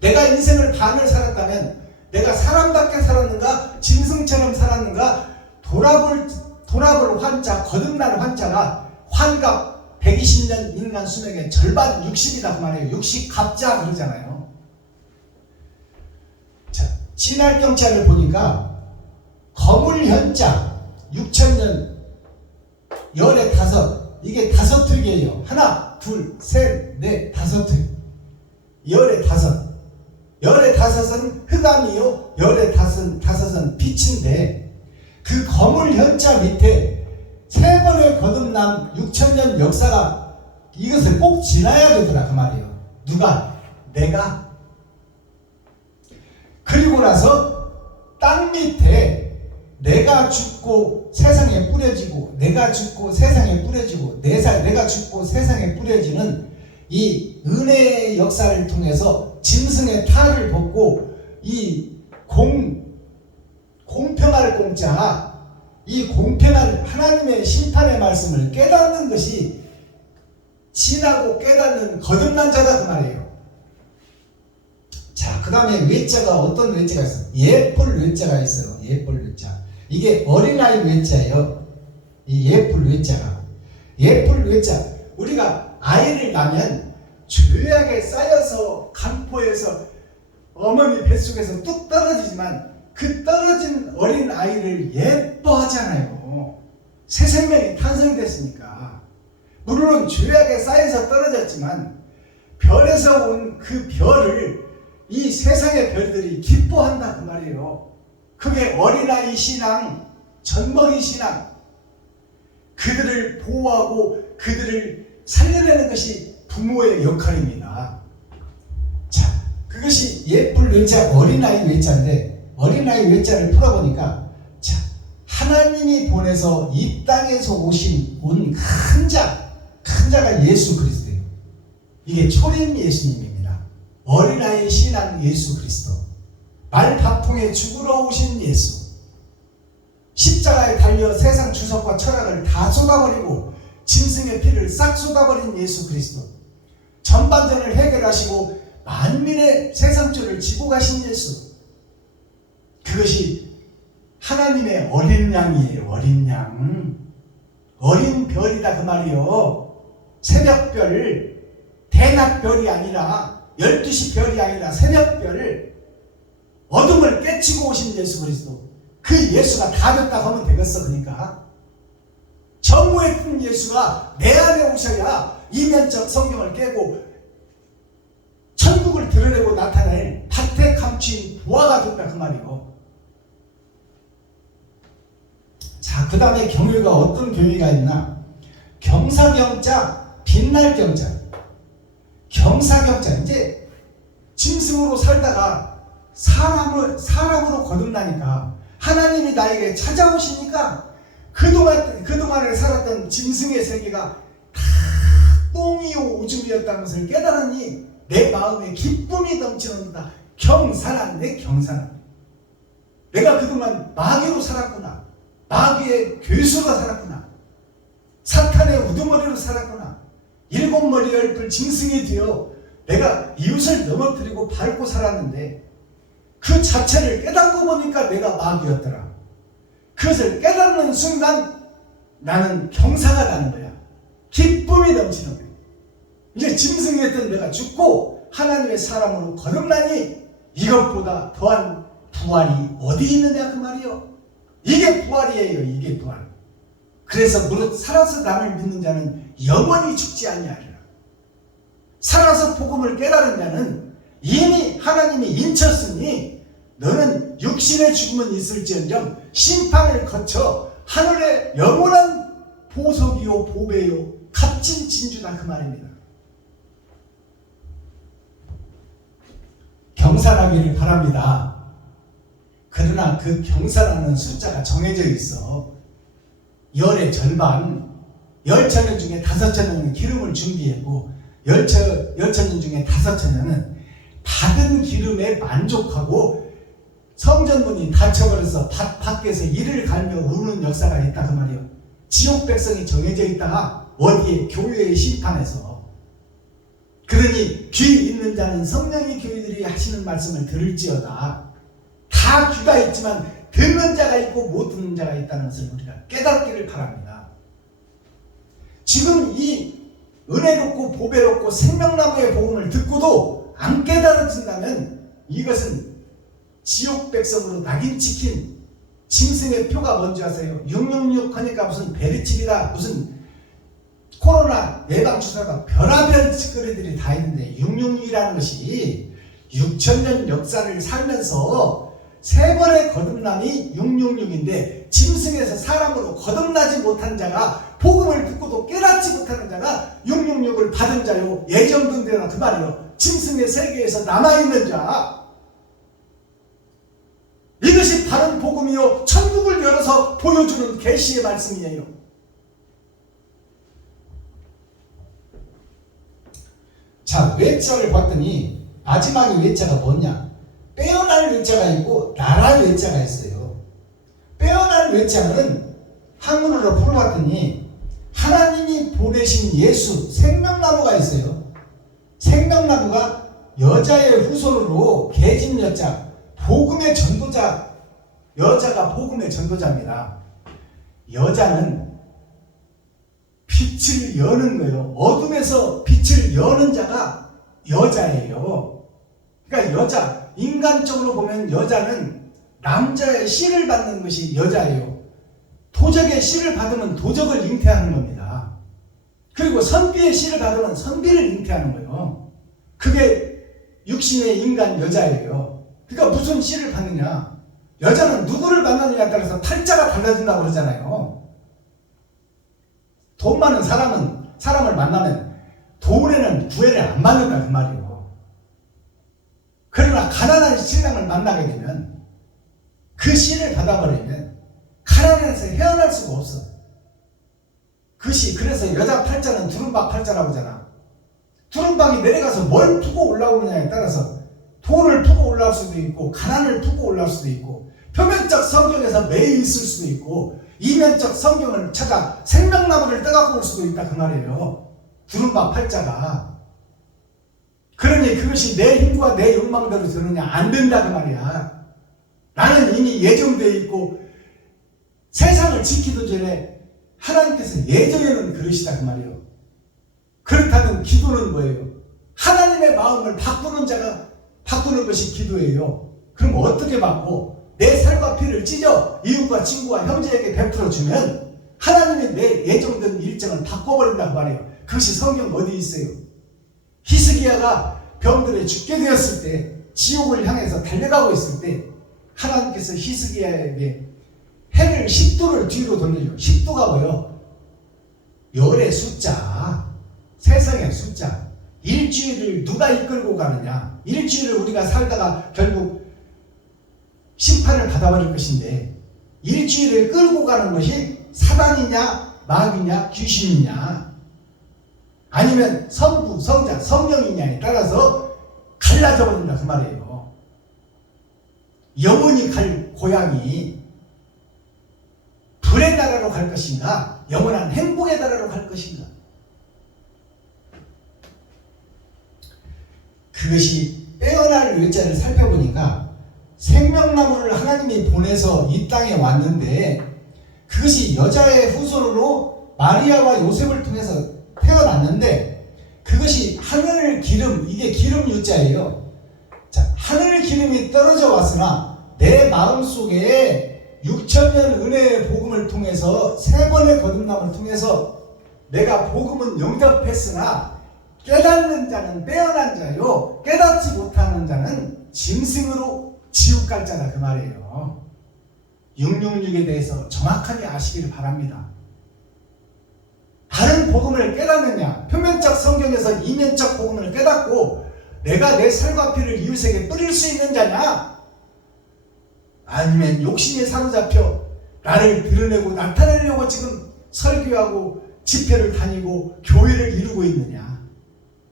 내가 인생을 반을 살았다면 내가 사람답게 살았는가, 짐승처럼 살았는가, 돌아볼 환자, 거듭날 환자가 환갑 120년 인간 수명의 절반 60이다 그 말이에요. 60갑자 그러잖아요. 자, 진할경자를 보니까 거물현자 6천년 열의 다섯, 이게 다섯 틀이에요. 하나, 둘, 셋, 넷, 다섯 틀. 열의 다섯. 열의 다섯은 흑암이요, 열의 다섯은 빛인데 그 거물현자 밑에 세 번의 거듭남 6천년 역사가 이것을 꼭 지나야 되더라 그 말이에요. 누가? 내가. 그리고 나서 땅 밑에 내가 죽고 세상에 뿌려지고, 내가 죽고 세상에 뿌려지고, 내가 죽고 세상에 뿌려지는 이 은혜의 역사를 통해서 짐승의 탈을 벗고 이 공평할 공자, 이 공평한 하나님의 심판의 말씀을 깨닫는 것이 지나고 깨닫는 거듭난 자다 그 말이에요. 자, 그 다음에 외자가 어떤 외자가 있어요? 예쁠 외자가 있어요. 예쁠 외자. 이게 어린아이 외자예요. 이 예쁠 외자가. 예쁠 외자. 우리가 아이를 낳으면 죄악에 쌓여서 간포에서 어머니 뱃속에서 뚝 떨어지지만 그 떨어진 어린 아이를 예뻐하잖아요. 새 생명이 탄생됐으니까. 물론 죄악에 쌓여서 떨어졌지만 별에서 온 그 별을 이 세상의 별들이 기뻐한다 그 말이에요. 그게 어린아이 신앙, 젖먹이 신앙. 그들을 보호하고 그들을 살려내는 것이 부모의 역할입니다. 자, 그것이 예쁠 외자, 어린아이 외자인데 어린아이 외자를 풀어보니까 자, 하나님이 보내서 이 땅에서 온 큰 자가 예수 그리스도예요. 이게 초림 예수님입니다. 어린아이 신앙 예수 그리스도. 말바풍에 죽으러 오신 예수. 십자가에 달려 세상 주석과 철학을 다 쏟아버리고 짐승의 피를 싹 쏟아버린 예수 그리스도. 전반전을 해결하시고 만민의 세상죄를 지고 가신 예수. 그것이 하나님의 어린 양이에요. 어린 양. 어린 별이다 그 말이요. 새벽별, 대낮별이 아니라 12시 별이 아니라 새벽별. 어둠을 깨치고 오신 예수 그리스도. 그 예수가 다 됐다고 하면 되겠어. 그러니까 전무했던 살아있는 예수가 내 안에 오셔야 이면적 성경을 깨고 천국을 드러내고 나타낼 밭에 감추인 부화가 됐다 그 말이고. 자, 그 다음에 경외가 어떤 경외가 있나? 경사경자, 빛날경자. 경사경자, 이제 짐승으로 살다가 사람으로 거듭나니까 하나님이 나에게 찾아오시니까 그동안에 살았던 짐승의 세계가 다 똥이요 오줌이었다는 것을 깨달으니 내 마음에 기쁨이 넘치는다. 경산한데 경산한. 내가 그동안 마귀로 살았구나. 마귀의 괴수로 살았구나. 사탄의 우두머리로 살았구나. 일곱 머리 열풀 짐승이 되어 내가 이웃을 넘어뜨리고 밟고 살았는데 그 자체를 깨닫고 보니까 내가 마귀였더라. 그것을 깨닫는 순간 나는 경사가 나는 거야. 기쁨이 넘치는 거야. 이제 짐승이었던 내가 죽고 하나님의 사람으로 거듭나니 이것보다 더한 부활이 어디 있느냐 그 말이요. 이게 부활이에요. 이게 부활. 그래서 무릇 살아서 남을 믿는 자는 영원히 죽지 아니하리라. 살아서 복음을 깨달은 자는 이미 하나님이 인쳤으니 너는 육신의 죽음은 있을지언정 심판을 거쳐 하늘의 영원한 보석이요 보배요 값진 진주다 그 말입니다. 경산하기를 바랍니다. 그러나 그 경산하는 숫자가 정해져 있어. 열의 절반, 10,000년 중에 5,000년은 기름을 준비했고 10,000년 중에 5,000년은 받은 기름에 만족하고 성전문이 닫혀버려서 밖에서 이를 갈며 우는 역사가 있다 그 말이에요. 지옥 백성이 정해져 있다가 어디에? 교회의 심판에서. 그러니 귀 있는 자는 성령이 교회들이 하시는 말씀을 들을지어다. 다 귀가 있지만 듣는 자가 있고 못 듣는 자가 있다는 것을 우리가 깨닫기를 바랍니다. 지금 이 은혜롭고 보배롭고 생명나무의 복음을 듣고도 안 깨달아진다면 이것은 지옥 백성으로 낙인 찍힌 짐승의 표가 뭔지 아세요? 666 하니까 무슨 베르칩이다 무슨 코로나 예방주사가 별의별 짓거리들이 다 있는데 666이라는 것이 6,000년 역사를 살면서 세 번의 거듭남이 666인데 짐승에서 사람으로 거듭나지 못한 자가 복음을 듣고도 깨닫지 못하는 자가 666을 받은 자요 예정된 대로 그 말이요. 짐승의 세계에서 남아있는 자. 이것이 바른 복음이요 천국을 열어서 보여주는 계시의 말씀이에요. 자, 외자를 봤더니 마지막에 외자가 뭐냐? 빼어날 외자가 있고 나랄 외자가 있어요. 빼어날 외자는 한문으로 풀어봤더니 하나님이 보내신 예수 생명나무가 있어요. 생명나무가 여자의 후손으로 계집 여자 복음의 전도자, 여자가 복음의 전도자입니다. 여자는 빛을 여는 거예요. 어둠에서 빛을 여는 자가 여자예요. 그러니까 여자, 인간적으로 보면 여자는 남자의 씨를 받는 것이 여자예요. 도적의 씨를 받으면 도적을 잉태하는 겁니다. 그리고 선비의 씨를 받으면 선비를 잉태하는 거예요. 그게 육신의 인간 여자예요. 그러니까 무슨 씨를 받느냐? 여자는 누구를 만나느냐에 따라서 팔자가 달라진다고 그러잖아요. 돈 많은 사람을 만나면 돈에는 구애를 안 받는다 그 말이에요. 그러나 가난한 신랑을 만나게 되면 그 씨를 받아버리면 가난에서 헤어날 수가 없어. 그 씨, 그래서 여자 팔자는 두른박 팔자라고 하잖아. 두른박이 내려가서 뭘 푸고 올라오느냐에 따라서 돈을 푸고 올라올 수도 있고 가난을 푸고 올라올 수도 있고 표면적 성경에서 매여 있을 수도 있고 이면적 성경을 찾아 생명나무를 떠갖고 올 수도 있다 그 말이에요. 두른박 팔자가. 그러니 그것이 내 힘과 내 욕망대로 되느냐? 안 된다 그 말이야. 나는 이미 예정되어 있고 세상을 지키기 전에 하나님께서 예정해놓은 그릇이다 그 말이에요. 그렇다면 기도는 뭐예요? 하나님의 마음을 바꾸는 자가 바꾸는 것이 기도예요. 그럼 어떻게 받고 내 살과 피를 찢어 이웃과 친구와 형제에게 베풀어 주면 하나님이 내 예정된 일 일정을 바꿔버린다고 말해요. 그것이 성경 어디 있어요? 히스기야가 병들어 죽게 되었을 때, 지옥을 향해서 달려가고 있을 때 하나님께서 히스기야에게 해를 10도를 뒤로 돌려줘. 10도가 뭐요? 열의 숫자, 세상의 숫자. 일주일을 누가 이끌고 가느냐. 일주일을 우리가 살다가 결국 심판을 받아버릴 것인데, 일주일을 끌고 가는 것이 사단이냐 마귀냐 귀신이냐 아니면 성부, 성자, 성령이냐에 따라서 갈라져 버린다 그 말이에요. 영원히 갈 고향이 불의 나라로 갈 것인가, 영원한 행복의 나라로 갈 것인가. 그것이 빼어날 의자를 살펴보니까 생명나무를 하나님이 보내서 이 땅에 왔는데, 그것이 여자의 후손으로 마리아와 요셉을 통해서 태어났는데, 그것이 하늘 기름, 이게 기름 유자예요. 자, 하늘 기름이 떨어져 왔으나 내 마음속에 6천년 은혜의 복음을 통해서, 3번의 거듭남을 통해서 내가 복음은 영접했으나 깨닫는 자는 빼어난 자요, 깨닫지 못하는 자는 짐승으로 지옥 갈 자다 그 말이에요. 666에 대해서 정확하게 아시기를 바랍니다. 다른 복음을 깨닫느냐, 표면적 성경에서 이면적 복음을 깨닫고 내가 내 살과 피를 이웃에게 뿌릴 수 있는 자냐, 아니면 욕심에 사로잡혀 나를 드러내고 나타내려고 지금 설교하고 집회를 다니고 교회를 이루고 있느냐.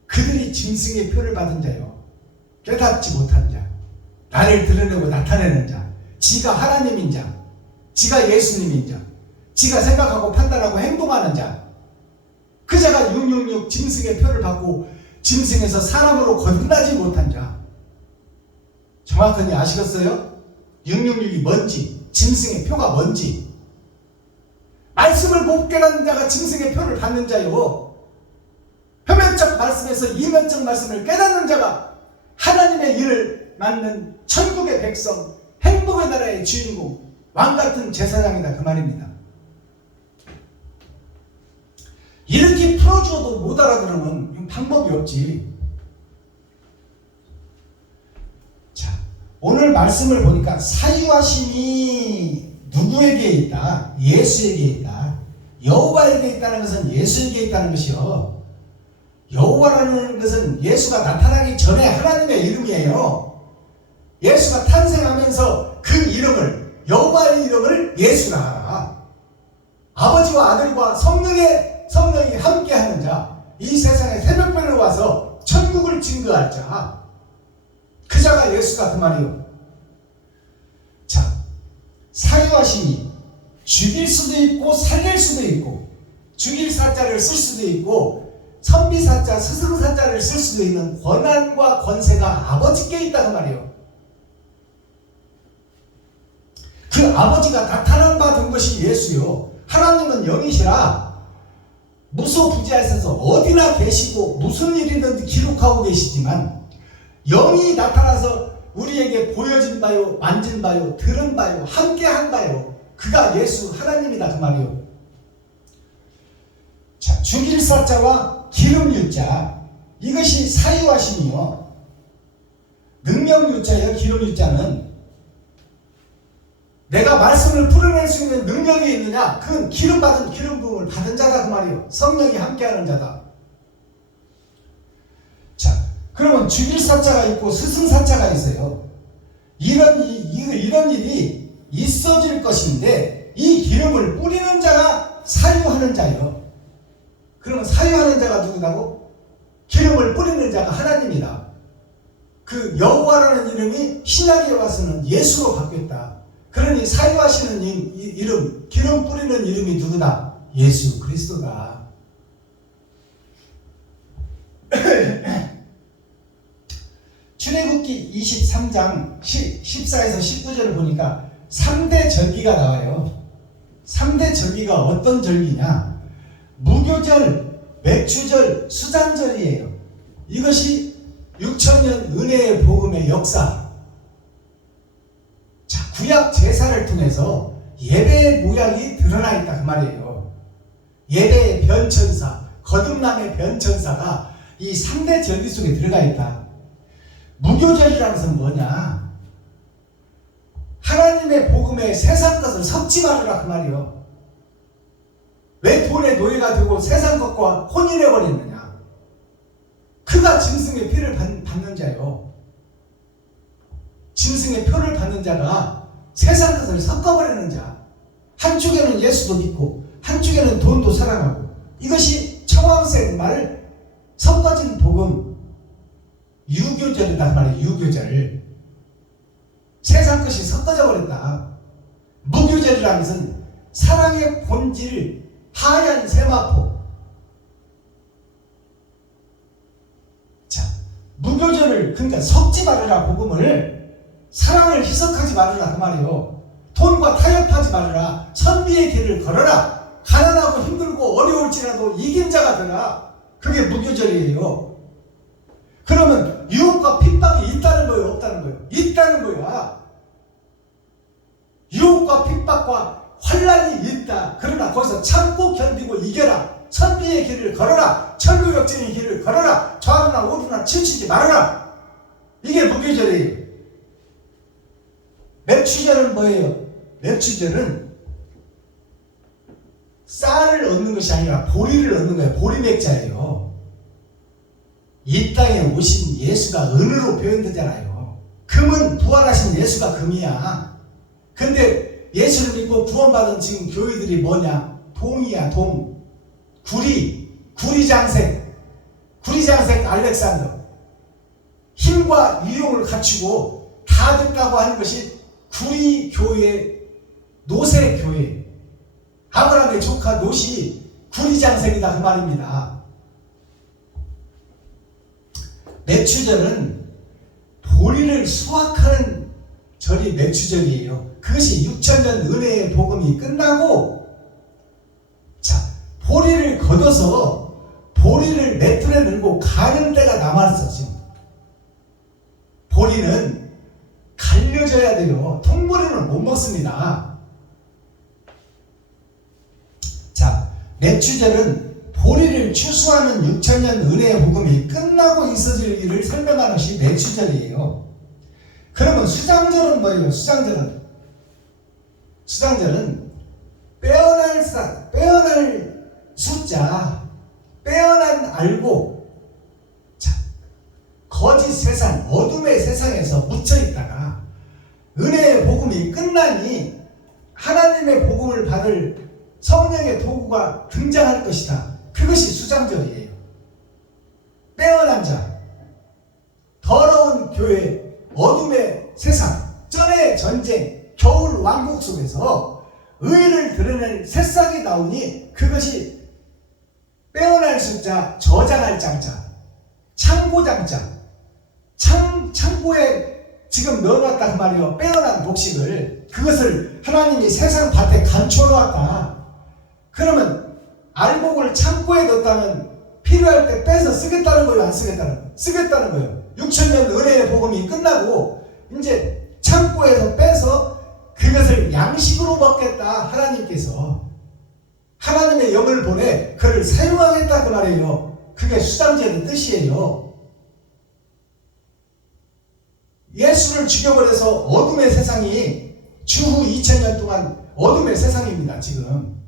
그들이 짐승의 표를 받은 자요, 깨닫지 못한 자, 나를 드러내고 나타내는 자, 지가 하나님인 자, 지가 예수님인 자, 지가 생각하고 판단하고 행동하는 자, 그 자가 666 짐승의 표를 받고 짐승에서 사람으로 거듭나지 못한 자. 정확하게 아시겠어요? 666이 뭔지, 짐승의 표가 뭔지. 말씀을 못 깨닫는 자가 짐승의 표를 받는 자요, 표면적 말씀에서 이면적 말씀을 깨닫는 자가 하나님의 일을 맡는 천국의 백성, 행복의 나라의 주인공, 왕같은 제사장이다 그 말입니다. 이렇게 풀어주어도 못 알아들으면 방법이 없지. 자, 오늘 말씀을 보니까 사유하심이 누구에게 있다? 예수에게 있다. 여호와에게 있다는 것은 예수에게 있다는 것이요, 여호와라는 것은 예수가 나타나기 전에 하나님의 이름이에요. 예수가 탄생하면서 그 이름을, 여호와의 이름을 예수라 하라. 아버지와 아들과 성령이 함께하는 자, 이 세상에 새벽별로 와서 천국을 증거할 자, 그 자가 예수다 그 말이요. 자, 사유하심이 죽일 수도 있고 살릴 수도 있고, 죽일 사자를 쓸 수도 있고 선비사자, 스승사자를 쓸 수도 있는 권한과 권세가 아버지께 있다 그 말이에요. 그 아버지가 나타난 바 된 것이 예수요. 하나님은 영이시라 무소부지하셔서 어디나 계시고 무슨 일이든지 기록하고 계시지만, 영이 나타나서 우리에게 보여진 바요, 만진 바요, 들은 바요, 함께한 바요, 그가 예수 하나님이다 그 말이요. 자, 죽일 사자와 기름 유자, 이것이 사유하심이요. 능력 유자예요. 기름 유자는 내가 말씀을 풀어낼 수 있는 능력이 있느냐, 그건 기름 받은, 기름 부음을 받은 자다 그 말이에요. 성령이 함께하는 자다. 자, 그러면 죽일 사자가 있고 스승 사자가 있어요. 이런 일이 있어질 것인데, 이 기름을 뿌리는 자가 사유하는 자예요. 그러면 사유하는 자가 누구라고? 기름을 뿌리는 자가 하나님이다. 그 여호와라는 이름이 신약에 와서는 예수로 바뀌었다. 그러니 사유하시는 이름, 기름 뿌리는 이름이 누구다? 예수 그리스도다. 출애굽기 23장 14에서 19절을 보니까 3대 절기가 나와요. 3대 절기가 어떤 절기냐? 무교절, 맥주절, 수잔절이에요. 이것이 6천년 은혜의 복음의 역사. 자, 구약 제사를 통해서 예배의 모양이 드러나 있다 그 말이에요. 예배의 변천사, 거듭남의 변천사가 이 3대 절기 속에 들어가 있다. 무교절이라는 것은 뭐냐? 하나님의 복음에 세상 것을 섞지 말으라 그 말이요. 왜 돈의 노예가 되고 세상 것과 혼인해 버리느냐? 그가 짐승의 피를 받는 자요. 짐승의 표를 받는 자가 세상 것을 섞어버리는 자. 한쪽에는 예수도 믿고 한쪽에는 돈도 사랑하고, 이것이 청황색 말 섞어진 복음, 유교절이다 말이에요. 유교절. 세상 것이 섞어져 버렸다. 무교절이라는 것은 사랑의 본질, 하얀 세마포. 자, 무교절을 그러니까 섞지 말으라. 복음을, 사랑을 희석하지 말으라 그 말이에요. 돈과 타협하지 말으라. 선비의 길을 걸어라. 가난하고 힘들고 어려울지라도 이긴 자가 되라. 그게 무교절이에요. 그러면 유혹과 핍박이 있다는 거예요, 없다는 거예요? 있다는 거야. 유혹과 핍박과 환란이 있다. 그러나 거기서 참고 견디고 이겨라. 선비의 길을 걸어라. 천루역전의 길을 걸어라. 좌우나 우두나 치우치지 말아라. 이게 무교절이에요. 맵추절은 뭐예요? 맵추절은 쌀을 얻는 것이 아니라 보리를 얻는 거예요. 보리맥자예요. 이 땅에 오신 예수가 은으로 표현되잖아요. 금은 부활하신 예수가 금이야. 근데 예수를 믿고 구원받은 지금 교회들이 뭐냐? 동이야, 동. 구리장색 알렉산더. 힘과 유용을 갖추고 다 됐다고 하는 것이 구리교회, 노새교회. 아브라함의 조카 롯이 구리장색이다 그 말입니다. 매추절은 보리를 수확하는 절이 매추절이에요. 그것이 6,000년 은혜의 복음이 끝나고, 자, 보리를 걷어서 보리를 맷돌에 넣고 가는 데가 남았어. 지금 보리는 갈려져야 돼요. 통보리는 못 먹습니다. 자, 매추절은 보리를 추수하는 6,000년 은혜의 복음이 끝나고 있어질 일을 설명하는 것이 매추절이에요. 그러면 수장절은 뭐예요? 수장절은 빼어날 숫자, 빼어난 알고, 자, 거짓 세상, 어둠의 세상에서 묻혀있다가 은혜의 복음이 끝나니 하나님의 복음을 받을 성령의 도구가 등장할 것이다. 그것이 수장절이에요. 빼어난 자, 더러운 교회, 어둠의 세상, 전의 전쟁, 겨울 왕국 속에서 의를 드러낼 새싹이 나오니 그것이 빼어날 숫자, 저장할 장자, 창고장자, 창고에 지금 넣어놨다 그 말이요. 빼어난 곡식을, 그것을 하나님이 세상 밭에 감춰놓았다. 그러면 알곡을 창고에 넣었다면 필요할 때 빼서 쓰겠다는 거예요, 안 쓰겠다는 거예요? 쓰겠다는 거예요. 6,000년 은혜의 복음이 끝나고 이제 창고에서 빼서 그것을 양식으로 먹겠다. 하나님께서 하나님의 영을 보내 그를 사용하겠다 그 말이에요. 그게 수장제의 뜻이에요. 예수를 죽여버려서 어둠의 세상이 주후 2000년 동안 어둠의 세상입니다. 지금.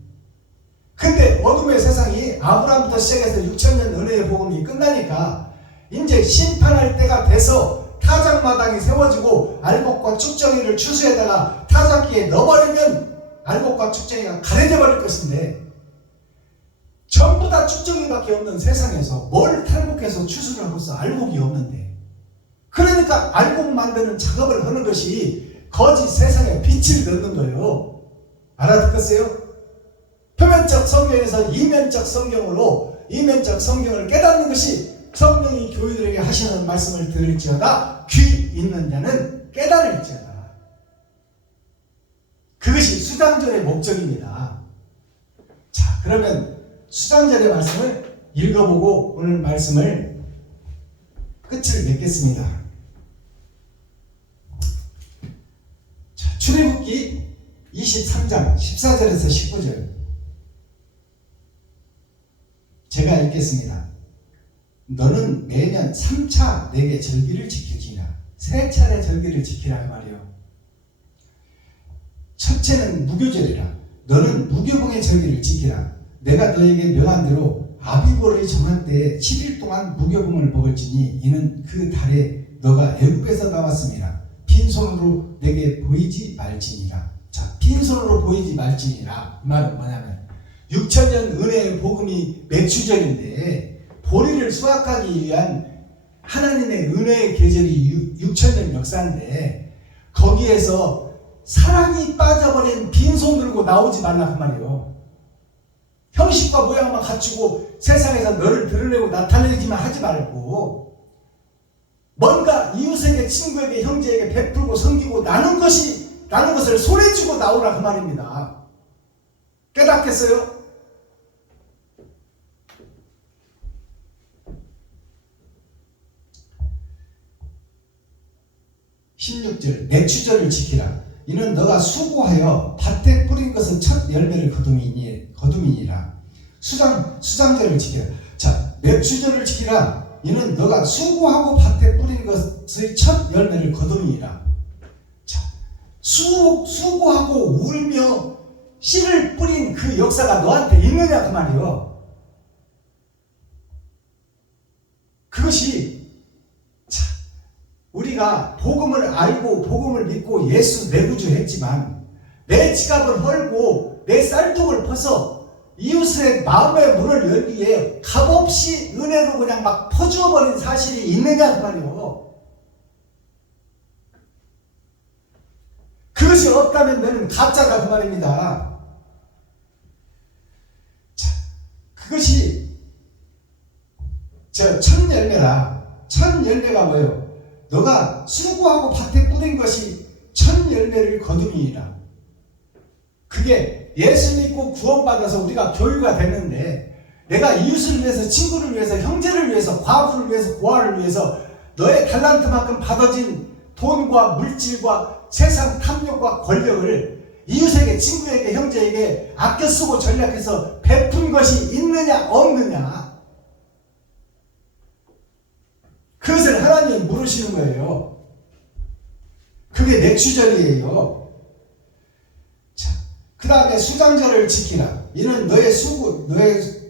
근데 어둠의 세상이 아브라함부터 시작해서 6,000년 은혜의 복음이 끝나니까 이제 심판할 때가 돼서 타작마당이 세워지고 알곡과 축정이를 추수에다가 타작기에 넣어버리면 알곡과 축정이가 가려져 버릴 것인데, 전부 다 축정이밖에 없는 세상에서 뭘 탈곡해서 추수를 하고서 알곡이 없는데, 그러니까 알곡 만드는 작업을 하는 것이 거짓 세상에 빛을 넣는 거예요. 알아듣겠어요? 표면적 성경에서 이면적 성경으로 이면적 성경을 깨닫는 것이 성령이 교회들에게 하시는 말씀을 들을지어다 귀 있는 자는 깨달을지어다. 그것이 수장절의 목적입니다. 자, 그러면 수장절의 말씀을 읽어보고 오늘 말씀을 끝을 맺겠습니다. 자, 출애굽기 23장 14절에서 19절. 제가 읽겠습니다. 너는 매년 3차 내게 절기를 지키지라. 3차례 절기를 지키라 그 말이요. 첫째는 무교절이라. 너는 무교봉의 절기를 지키라. 내가 너에게 명한 대로 아비보르의 정한 때에 7일 동안 무교봉을 먹을지니 이는 그 달에 너가 애굽에서 나왔음이라. 빈손으로 내게 보이지 말지니라. 자, 빈손으로 보이지 말지니라. 이 말은 뭐냐면 6천년 은혜의 복음이 맥추절인데 보리를 수확하기 위한 하나님의 은혜의 계절이 6천년 역사인데 거기에서 사랑이 빠져버린 빈손 들고 나오지 말라 그 말이에요. 형식과 모양만 갖추고 세상에서 너를 드러내고 나타내기만 하지 말고 뭔가 이웃에게 친구에게 형제에게 베풀고 섬기고 나는 것을 손에 쥐고 나오라 그 말입니다. 깨닫겠어요? (16절) 맥추절을 지키라. 이는 너가 수고하여 밭에 뿌린 것은 첫 열매를 거둠이니라. 수장절을 지키라. 자, 맥추절을 지키라. 이는 너가 수고하고 밭에 뿌린 것의 첫 열매를 거둠이니라. 자, 수고하고 울며 씨를 뿌린 그 역사가 너한테 있느냐 그 말이요. 그것이 우리가 복음을 알고 복음을 믿고 예수 내 구주 했지만 내 지갑을 헐고 내 쌀통을 퍼서 이웃의 마음의 문을 열기에 값없이 은혜로 그냥 막 퍼주어버린 사실이 있느냐 그 말이요. 그것이 없다면 너는 가짜다 그 말입니다. 자, 그것이 첫 열매라. 첫 열매가 뭐예요? 너가 수고하고 밭에 뿌린 것이 첫 열매를 거둠이니라. 그게 예수 믿고 구원받아서 우리가 교유가 됐는데 내가 이웃을 위해서, 친구를 위해서, 형제를 위해서, 과부를 위해서, 고아를 위해서 너의 달란트만큼 받아진 돈과 물질과 세상 탐욕과 권력을 이웃에게, 친구에게, 형제에게 아껴 쓰고 전략해서 베푼 것이 있느냐 없느냐, 그것을 하나님이 물으시는 거예요. 그게 맥추절이에요. 자, 그 다음에 수장절을 지키라. 이는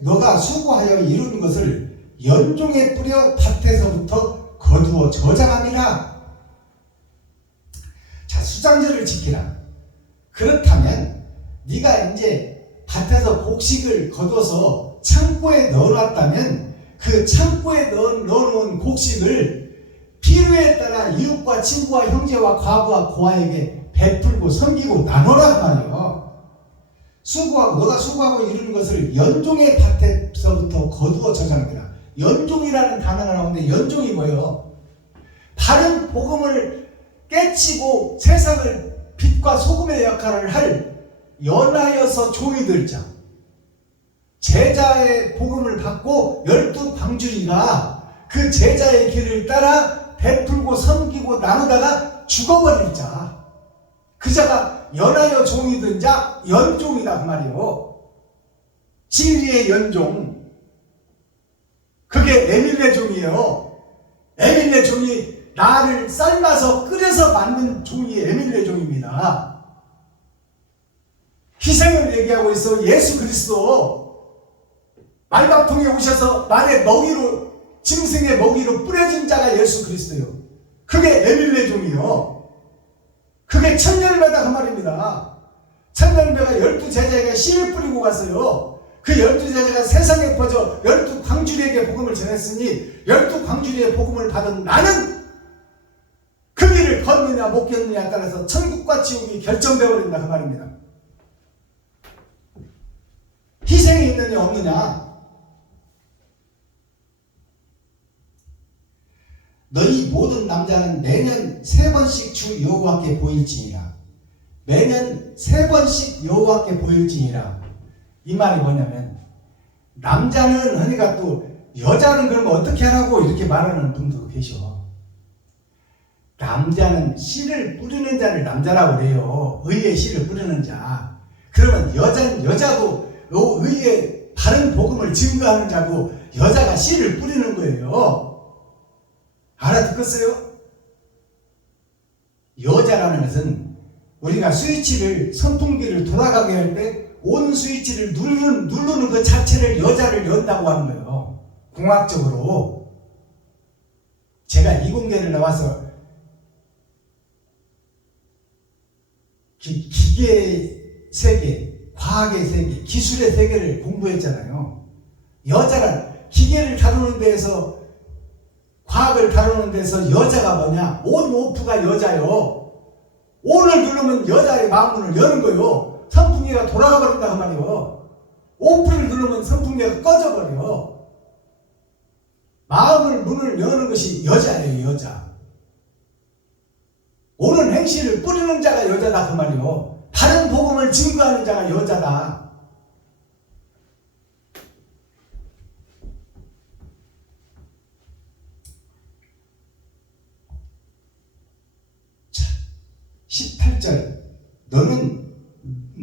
너가 수고하여 이룬 것을 연종에 뿌려 밭에서부터 거두어 저장함이라. 자, 수장절을 지키라. 그렇다면 네가 이제 밭에서 곡식을 거둬서 창고에 넣어놨다면 그 창고에 넣어놓은 곡식을 필요에 따라 이웃과 친구와 형제와 과부와 고아에게 베풀고 섬기고 나눠라 말이요. 너가 수고하고 이루는 것을 연종의 밭에서부터 거두어 저장하라. 연종이라는 단어가 나오는데 연종이 뭐예요? 바른 복음을 깨치고 세상을 빛과 소금의 역할을 할 연하여서 종이들 자, 제자의 복음을 받고 12방주리가 그 제자의 길을 따라 베풀고 섬기고 나누다가 죽어버릴 자, 그 자가 연하여 종이든 자 연종이다 그 말이요. 진리의 연종, 그게 에밀레 종이에요. 에밀레 종이 나를 삶아서 끓여서 만든 종이 에밀레 종입니다. 희생을 얘기하고 있어. 예수 그리스도 말바통에 오셔서 말의 먹이로, 짐승의 먹이로 뿌려진 자가 예수 그리스도요. 그게 에밀레 종이요. 그게 첫 열매다 그 말입니다. 첫 열매가 12제자에게 씨를 뿌리고 갔어요. 그 12제자가 세상에 퍼져 12광주리에게 복음을 전했으니 12광주리의 복음을 받은 나는 그 길을 걷느냐 못 걷느냐에 따라서 천국과 지옥이 결정되어 버린다 그 말입니다. 희생이 있느냐 없느냐. 너희 모든 남자는 매년 3번씩 주 여호와께 보일지니라. 매년 3번씩 여호와께 보일지니라. 이 말이 뭐냐면 남자는 하니까 또 여자는 그러면 어떻게 하라고 이렇게 말하는 분도 계셔. 남자는 씨를 뿌리는 자를 남자라고 그래요. 의의 씨를 뿌리는 자. 그러면 여자도 의의 바른 복음을 증거하는 자고 여자가 씨를 뿌리는 거예요. 알아듣겠어요? 여자라는 것은 우리가 스위치를 선풍기를 돌아가게 할 때 온 스위치를 누르는 그 자체를 여자를 연다고 하는 거예요. 공학적으로. 제가 이공계를 나와서 기계 세계, 과학의 세계, 기술의 세계를 공부했잖아요. 여자란 기계를 다루는 데에서, 과학을 다루는 데서 여자가 뭐냐? 온 오프가 여자요. 온을 누르면 여자의 마음문을 여는 거요. 선풍기가 돌아가 버린다 그 말이요. 오프를 누르면 선풍기가 꺼져 버려. 마음을 문을 여는 것이 여자예요. 여자. 옳은 행실을 뿌리는 자가 여자다 그 말이요. 바른 복음을 증거하는 자가 여자다. 자, 18절 너는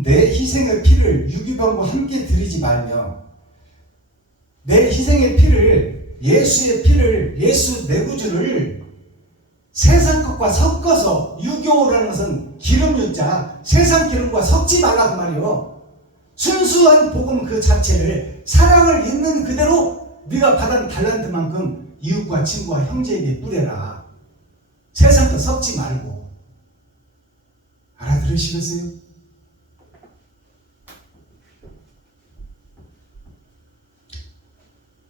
내 희생의 피를 유기병과 함께 드리지 말며, 내 희생의 피를, 예수의 피를, 예수 내구주를 세상 것과 섞어서, 유교라는 것은 기름 유자, 세상 기름과 섞지 말라 그 말이요. 순수한 복음 그 자체를 사랑을 있는 그대로 네가 받은 달란트만큼 이웃과 친구와 형제에게 뿌려라. 세상 것 섞지 말고. 알아들으시겠어요?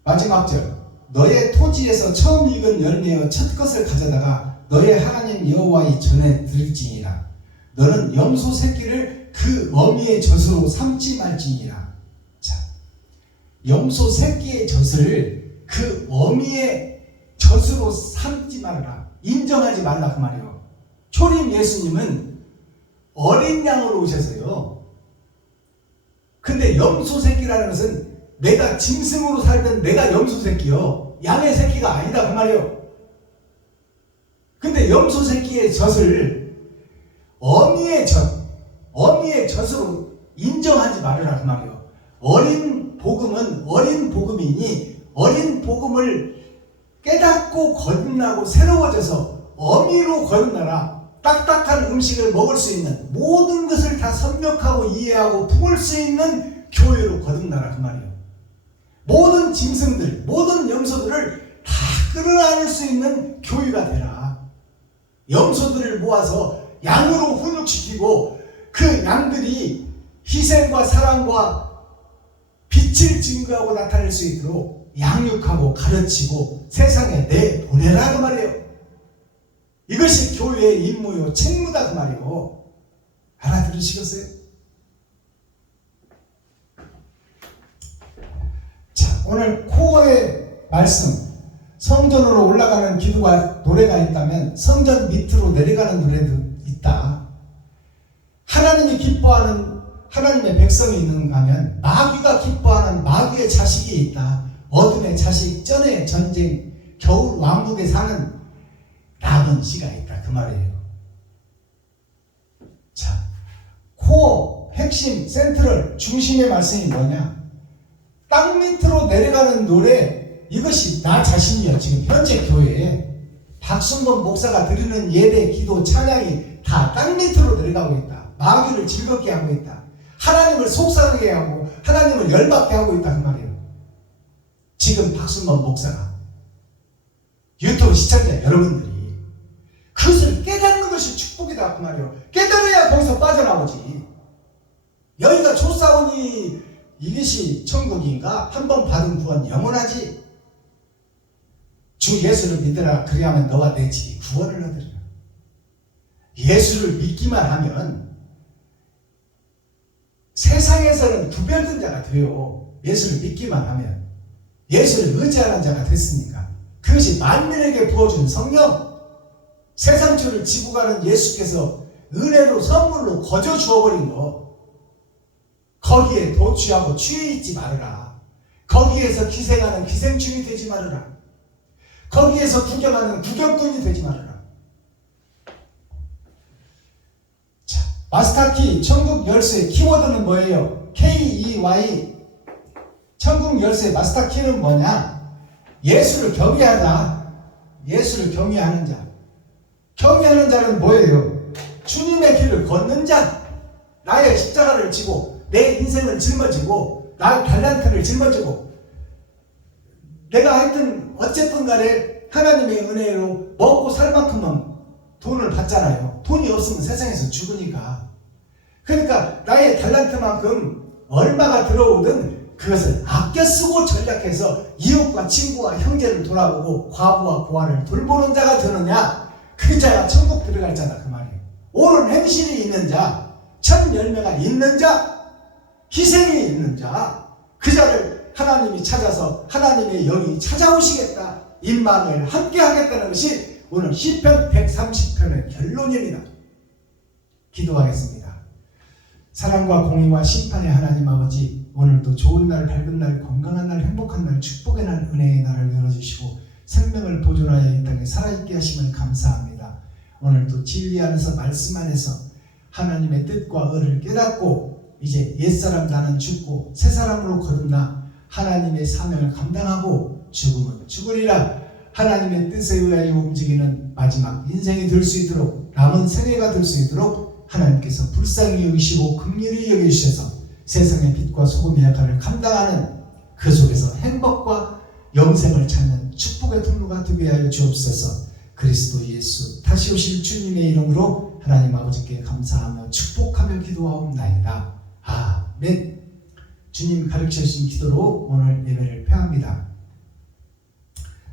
마지막 절, 너의 토지에서 처음 익은 열매의 첫 것을 가져다가 너의 하나님 여호와의 전에 드릴지니라. 너는 염소 새끼를 그 어미의 젖으로 삼지 말지니라. 자, 염소 새끼의 젖을 그 어미의 젖으로 삼지 말아라. 인정하지 말라 그 말이에요. 초림 예수님은 어린 양으로 오셔서요. 근데 염소 새끼라는 것은 내가 짐승으로 살던 내가 염소 새끼요. 양의 새끼가 아니다 그 말이에요. 근데 염소 새끼의 젖을 어미의 젖으로 인정하지 말으라 그 말이에요. 어린 복음은 어린 복음이니 어린 복음을 깨닫고 거듭나고 새로워져서 어미로 거듭나라. 딱딱한 음식을 먹을 수 있는, 모든 것을 다 섭렵하고 이해하고 품을 수 있는 교회로 거듭나라 그 말이에요. 모든 짐승들, 모든 염소들을 다 끌어안을 수 있는 교회가 되라. 염소들을 모아서 양으로 훈육시키고 그 양들이 희생과 사랑과 빛을 증거하고 나타낼 수 있도록 양육하고 가르치고 세상에 내보내라 그 말이에요. 이것이 교회의 임무요 책무다 그 말이에요. 알아들으시겠어요? 오늘 코어의 말씀, 성전으로 올라가는 기도가 노래가 있다면 성전 밑으로 내려가는 노래도 있다. 하나님이 기뻐하는 하나님의 백성이 있는가 하면 마귀가 기뻐하는 마귀의 자식이 있다. 어둠의 자식, 전의 전쟁, 겨울 왕국에 사는 남은 씨가 있다 그 말이에요. 자, 코어, 핵심, 센트럴, 중심의 말씀이 뭐냐? 땅 밑으로 내려가는 노래, 이것이 나 자신이야. 지금 현재 교회에 박순범 목사가 드리는 예배, 기도, 찬양이 다 땅 밑으로 내려가고 있다. 마귀를 즐겁게 하고 있다. 하나님을 속상하게 하고 하나님을 열받게 하고 있다 그 말이에요. 지금 박순범 목사가 유튜브 시청자 여러분들이 그것을 깨닫는 것이 축복이다 그 말이에요. 깨달아야 거기서 빠져나오지. 여기가 조사원이 이것이 천국인가? 한 번 받은 구원 영원하지. 주 예수를 믿으라. 그리하면 너와 내 집이 구원을 얻으리라. 예수를 믿기만 하면 세상에서는 구별된 자가 돼요. 예수를 믿기만 하면. 예수를 의지하는 자가 됐으니까. 그것이 만민에게 부어준 성령, 세상주를 지고 가는 예수께서 은혜로 선물로 거저 주어버린 거, 거기에 도취하고 취해 있지 말아라. 거기에서 기생하는 기생충이 되지 말아라. 거기에서 구경하는 구경꾼이 되지 말아라. 자, 마스터키 천국 열쇠 키워드는 뭐예요? KEY. 천국 열쇠 마스터 키는 뭐냐? 예수를 경외하다. 예수를 경외하는 자. 경외하는 자는 뭐예요? 주님의 길을 걷는 자. 나의 십자가를 지고 내 인생을 짊어지고 나의 달란트를 짊어지고 내가 하여튼 어쨌든 간에 하나님의 은혜로 먹고 살 만큼은 돈을 받잖아요. 돈이 없으면 세상에서 죽으니까. 그러니까 나의 달란트만큼 얼마가 들어오든 그것을 아껴 쓰고 전략해서 이웃과 친구와 형제를 돌아보고 과부와 고아를 돌보는 자가 되느냐, 그 자가 천국 들어갈 자다 그 말이에요. 옳은 행실이 있는 자, 천 열매가 있는 자, 희생이 있는 자, 그 자를 하나님이 찾아서 하나님의 영이 찾아오시겠다, 임만을 함께 하겠다는 것이 오늘 시편 130편의 결론입니다. 기도하겠습니다. 사랑과 공의와 심판의 하나님 아버지, 오늘도 좋은 날, 밝은 날, 건강한 날, 행복한 날, 축복의 날, 은혜의 날을 열어주시고 생명을 보존하여 이 땅에 살아있게 하심을 감사합니다. 오늘도 진리 안에서 말씀 안에서 하나님의 뜻과 의를 깨닫고 이제 옛사람 나는 죽고 새사람으로 거듭나 하나님의 사명을 감당하고 죽으면 죽으리라 하나님의 뜻에 의하여 움직이는 마지막 인생이 될 수 있도록, 남은 생애가 될 수 있도록 하나님께서 불쌍히 여기시고 긍휼히 여기셔서 세상의 빛과 소금의 역할을 감당하는 그 속에서 행복과 영생을 찾는 축복의 통로가 되게 하여 주옵소서. 그리스도 예수 다시 오실 주님의 이름으로 하나님 아버지께 감사하며 축복하며 기도하옵나이다. 아멘. 주님 가르쳐주신 기도로 오늘 예배를 폐합니다.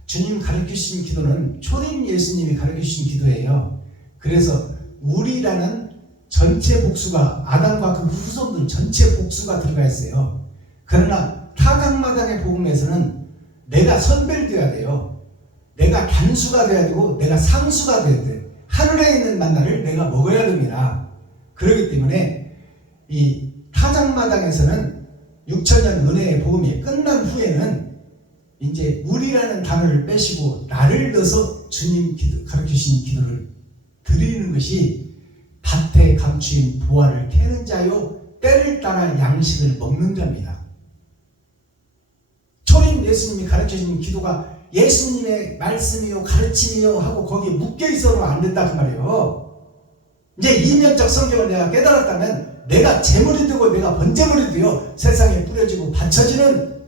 주님 가르쳐주신 기도는 초림 예수님이 가르쳐주신 기도예요. 그래서 우리라는 전체 복수가, 아담과 그 후손들 전체 복수가 들어가 있어요. 그러나 타작마당의 복음에서는 내가 선별되어야 돼요. 내가 단수가 돼야 되고 내가 상수가 돼야 돼. 하늘에 있는 만나를 내가 먹어야 됩니다. 그렇기 때문에 이 타작마당에서는 6천년 은혜의 복음이 끝난 후에는 이제 우리라는 단어를 빼시고 나를 넣어서 주님 가르쳐주신 기도를 드리는 것이 밭에 감추인 부활을 캐는 자요 때를 따라 양식을 먹는 자입니다. 초림 예수님이 가르쳐주신 기도가 예수님의 말씀이요 가르침이요 하고 거기에 묶여있어도 안 된다 그 말이에요. 이제 이면적 성경을 내가 깨달았다면 내가 제물이 되고 내가 번제물이 되어 세상에 뿌려지고 바쳐지는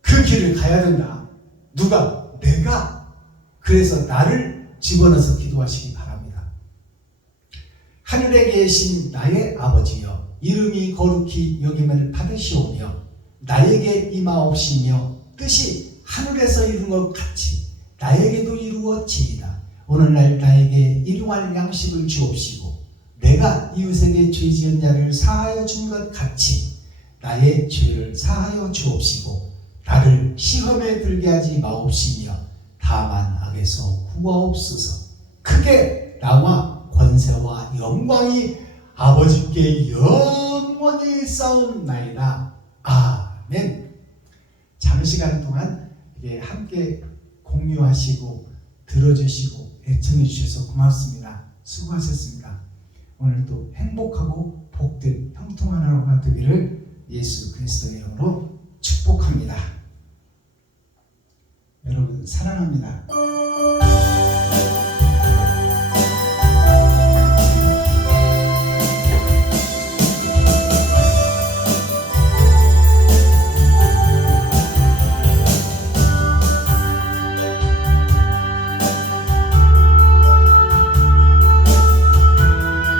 그 길을 가야 된다. 누가? 내가. 그래서 나를 집어넣어서 기도하시기 바랍니다. 하늘에 계신 나의 아버지여, 이름이 거룩히 여김을 받으시오며 나에게 임하옵시며 뜻이 하늘에서 이룬 것 같이 나에게도 이루어지이다. 오늘날 나에게 일용할 양식을 주옵시고 내가 이웃에게 죄 지은 자를 사하여 준 것 같이 나의 죄를 사하여 주옵시고 나를 시험에 들게 하지 마옵시며 다만 악에서 구하옵소서. 크게 나와 권세와 영광이 아버지께 영원히 싸움나이다. 아멘. 장시간 동안 함께 공유하시고 들어주시고 애청해 주셔서 고맙습니다. 수고하셨습니다. 오늘도 행복하고 복된 형통한 하루가 되기를 예수 그리스도의 이름으로 축복합니다. 여러분 사랑합니다.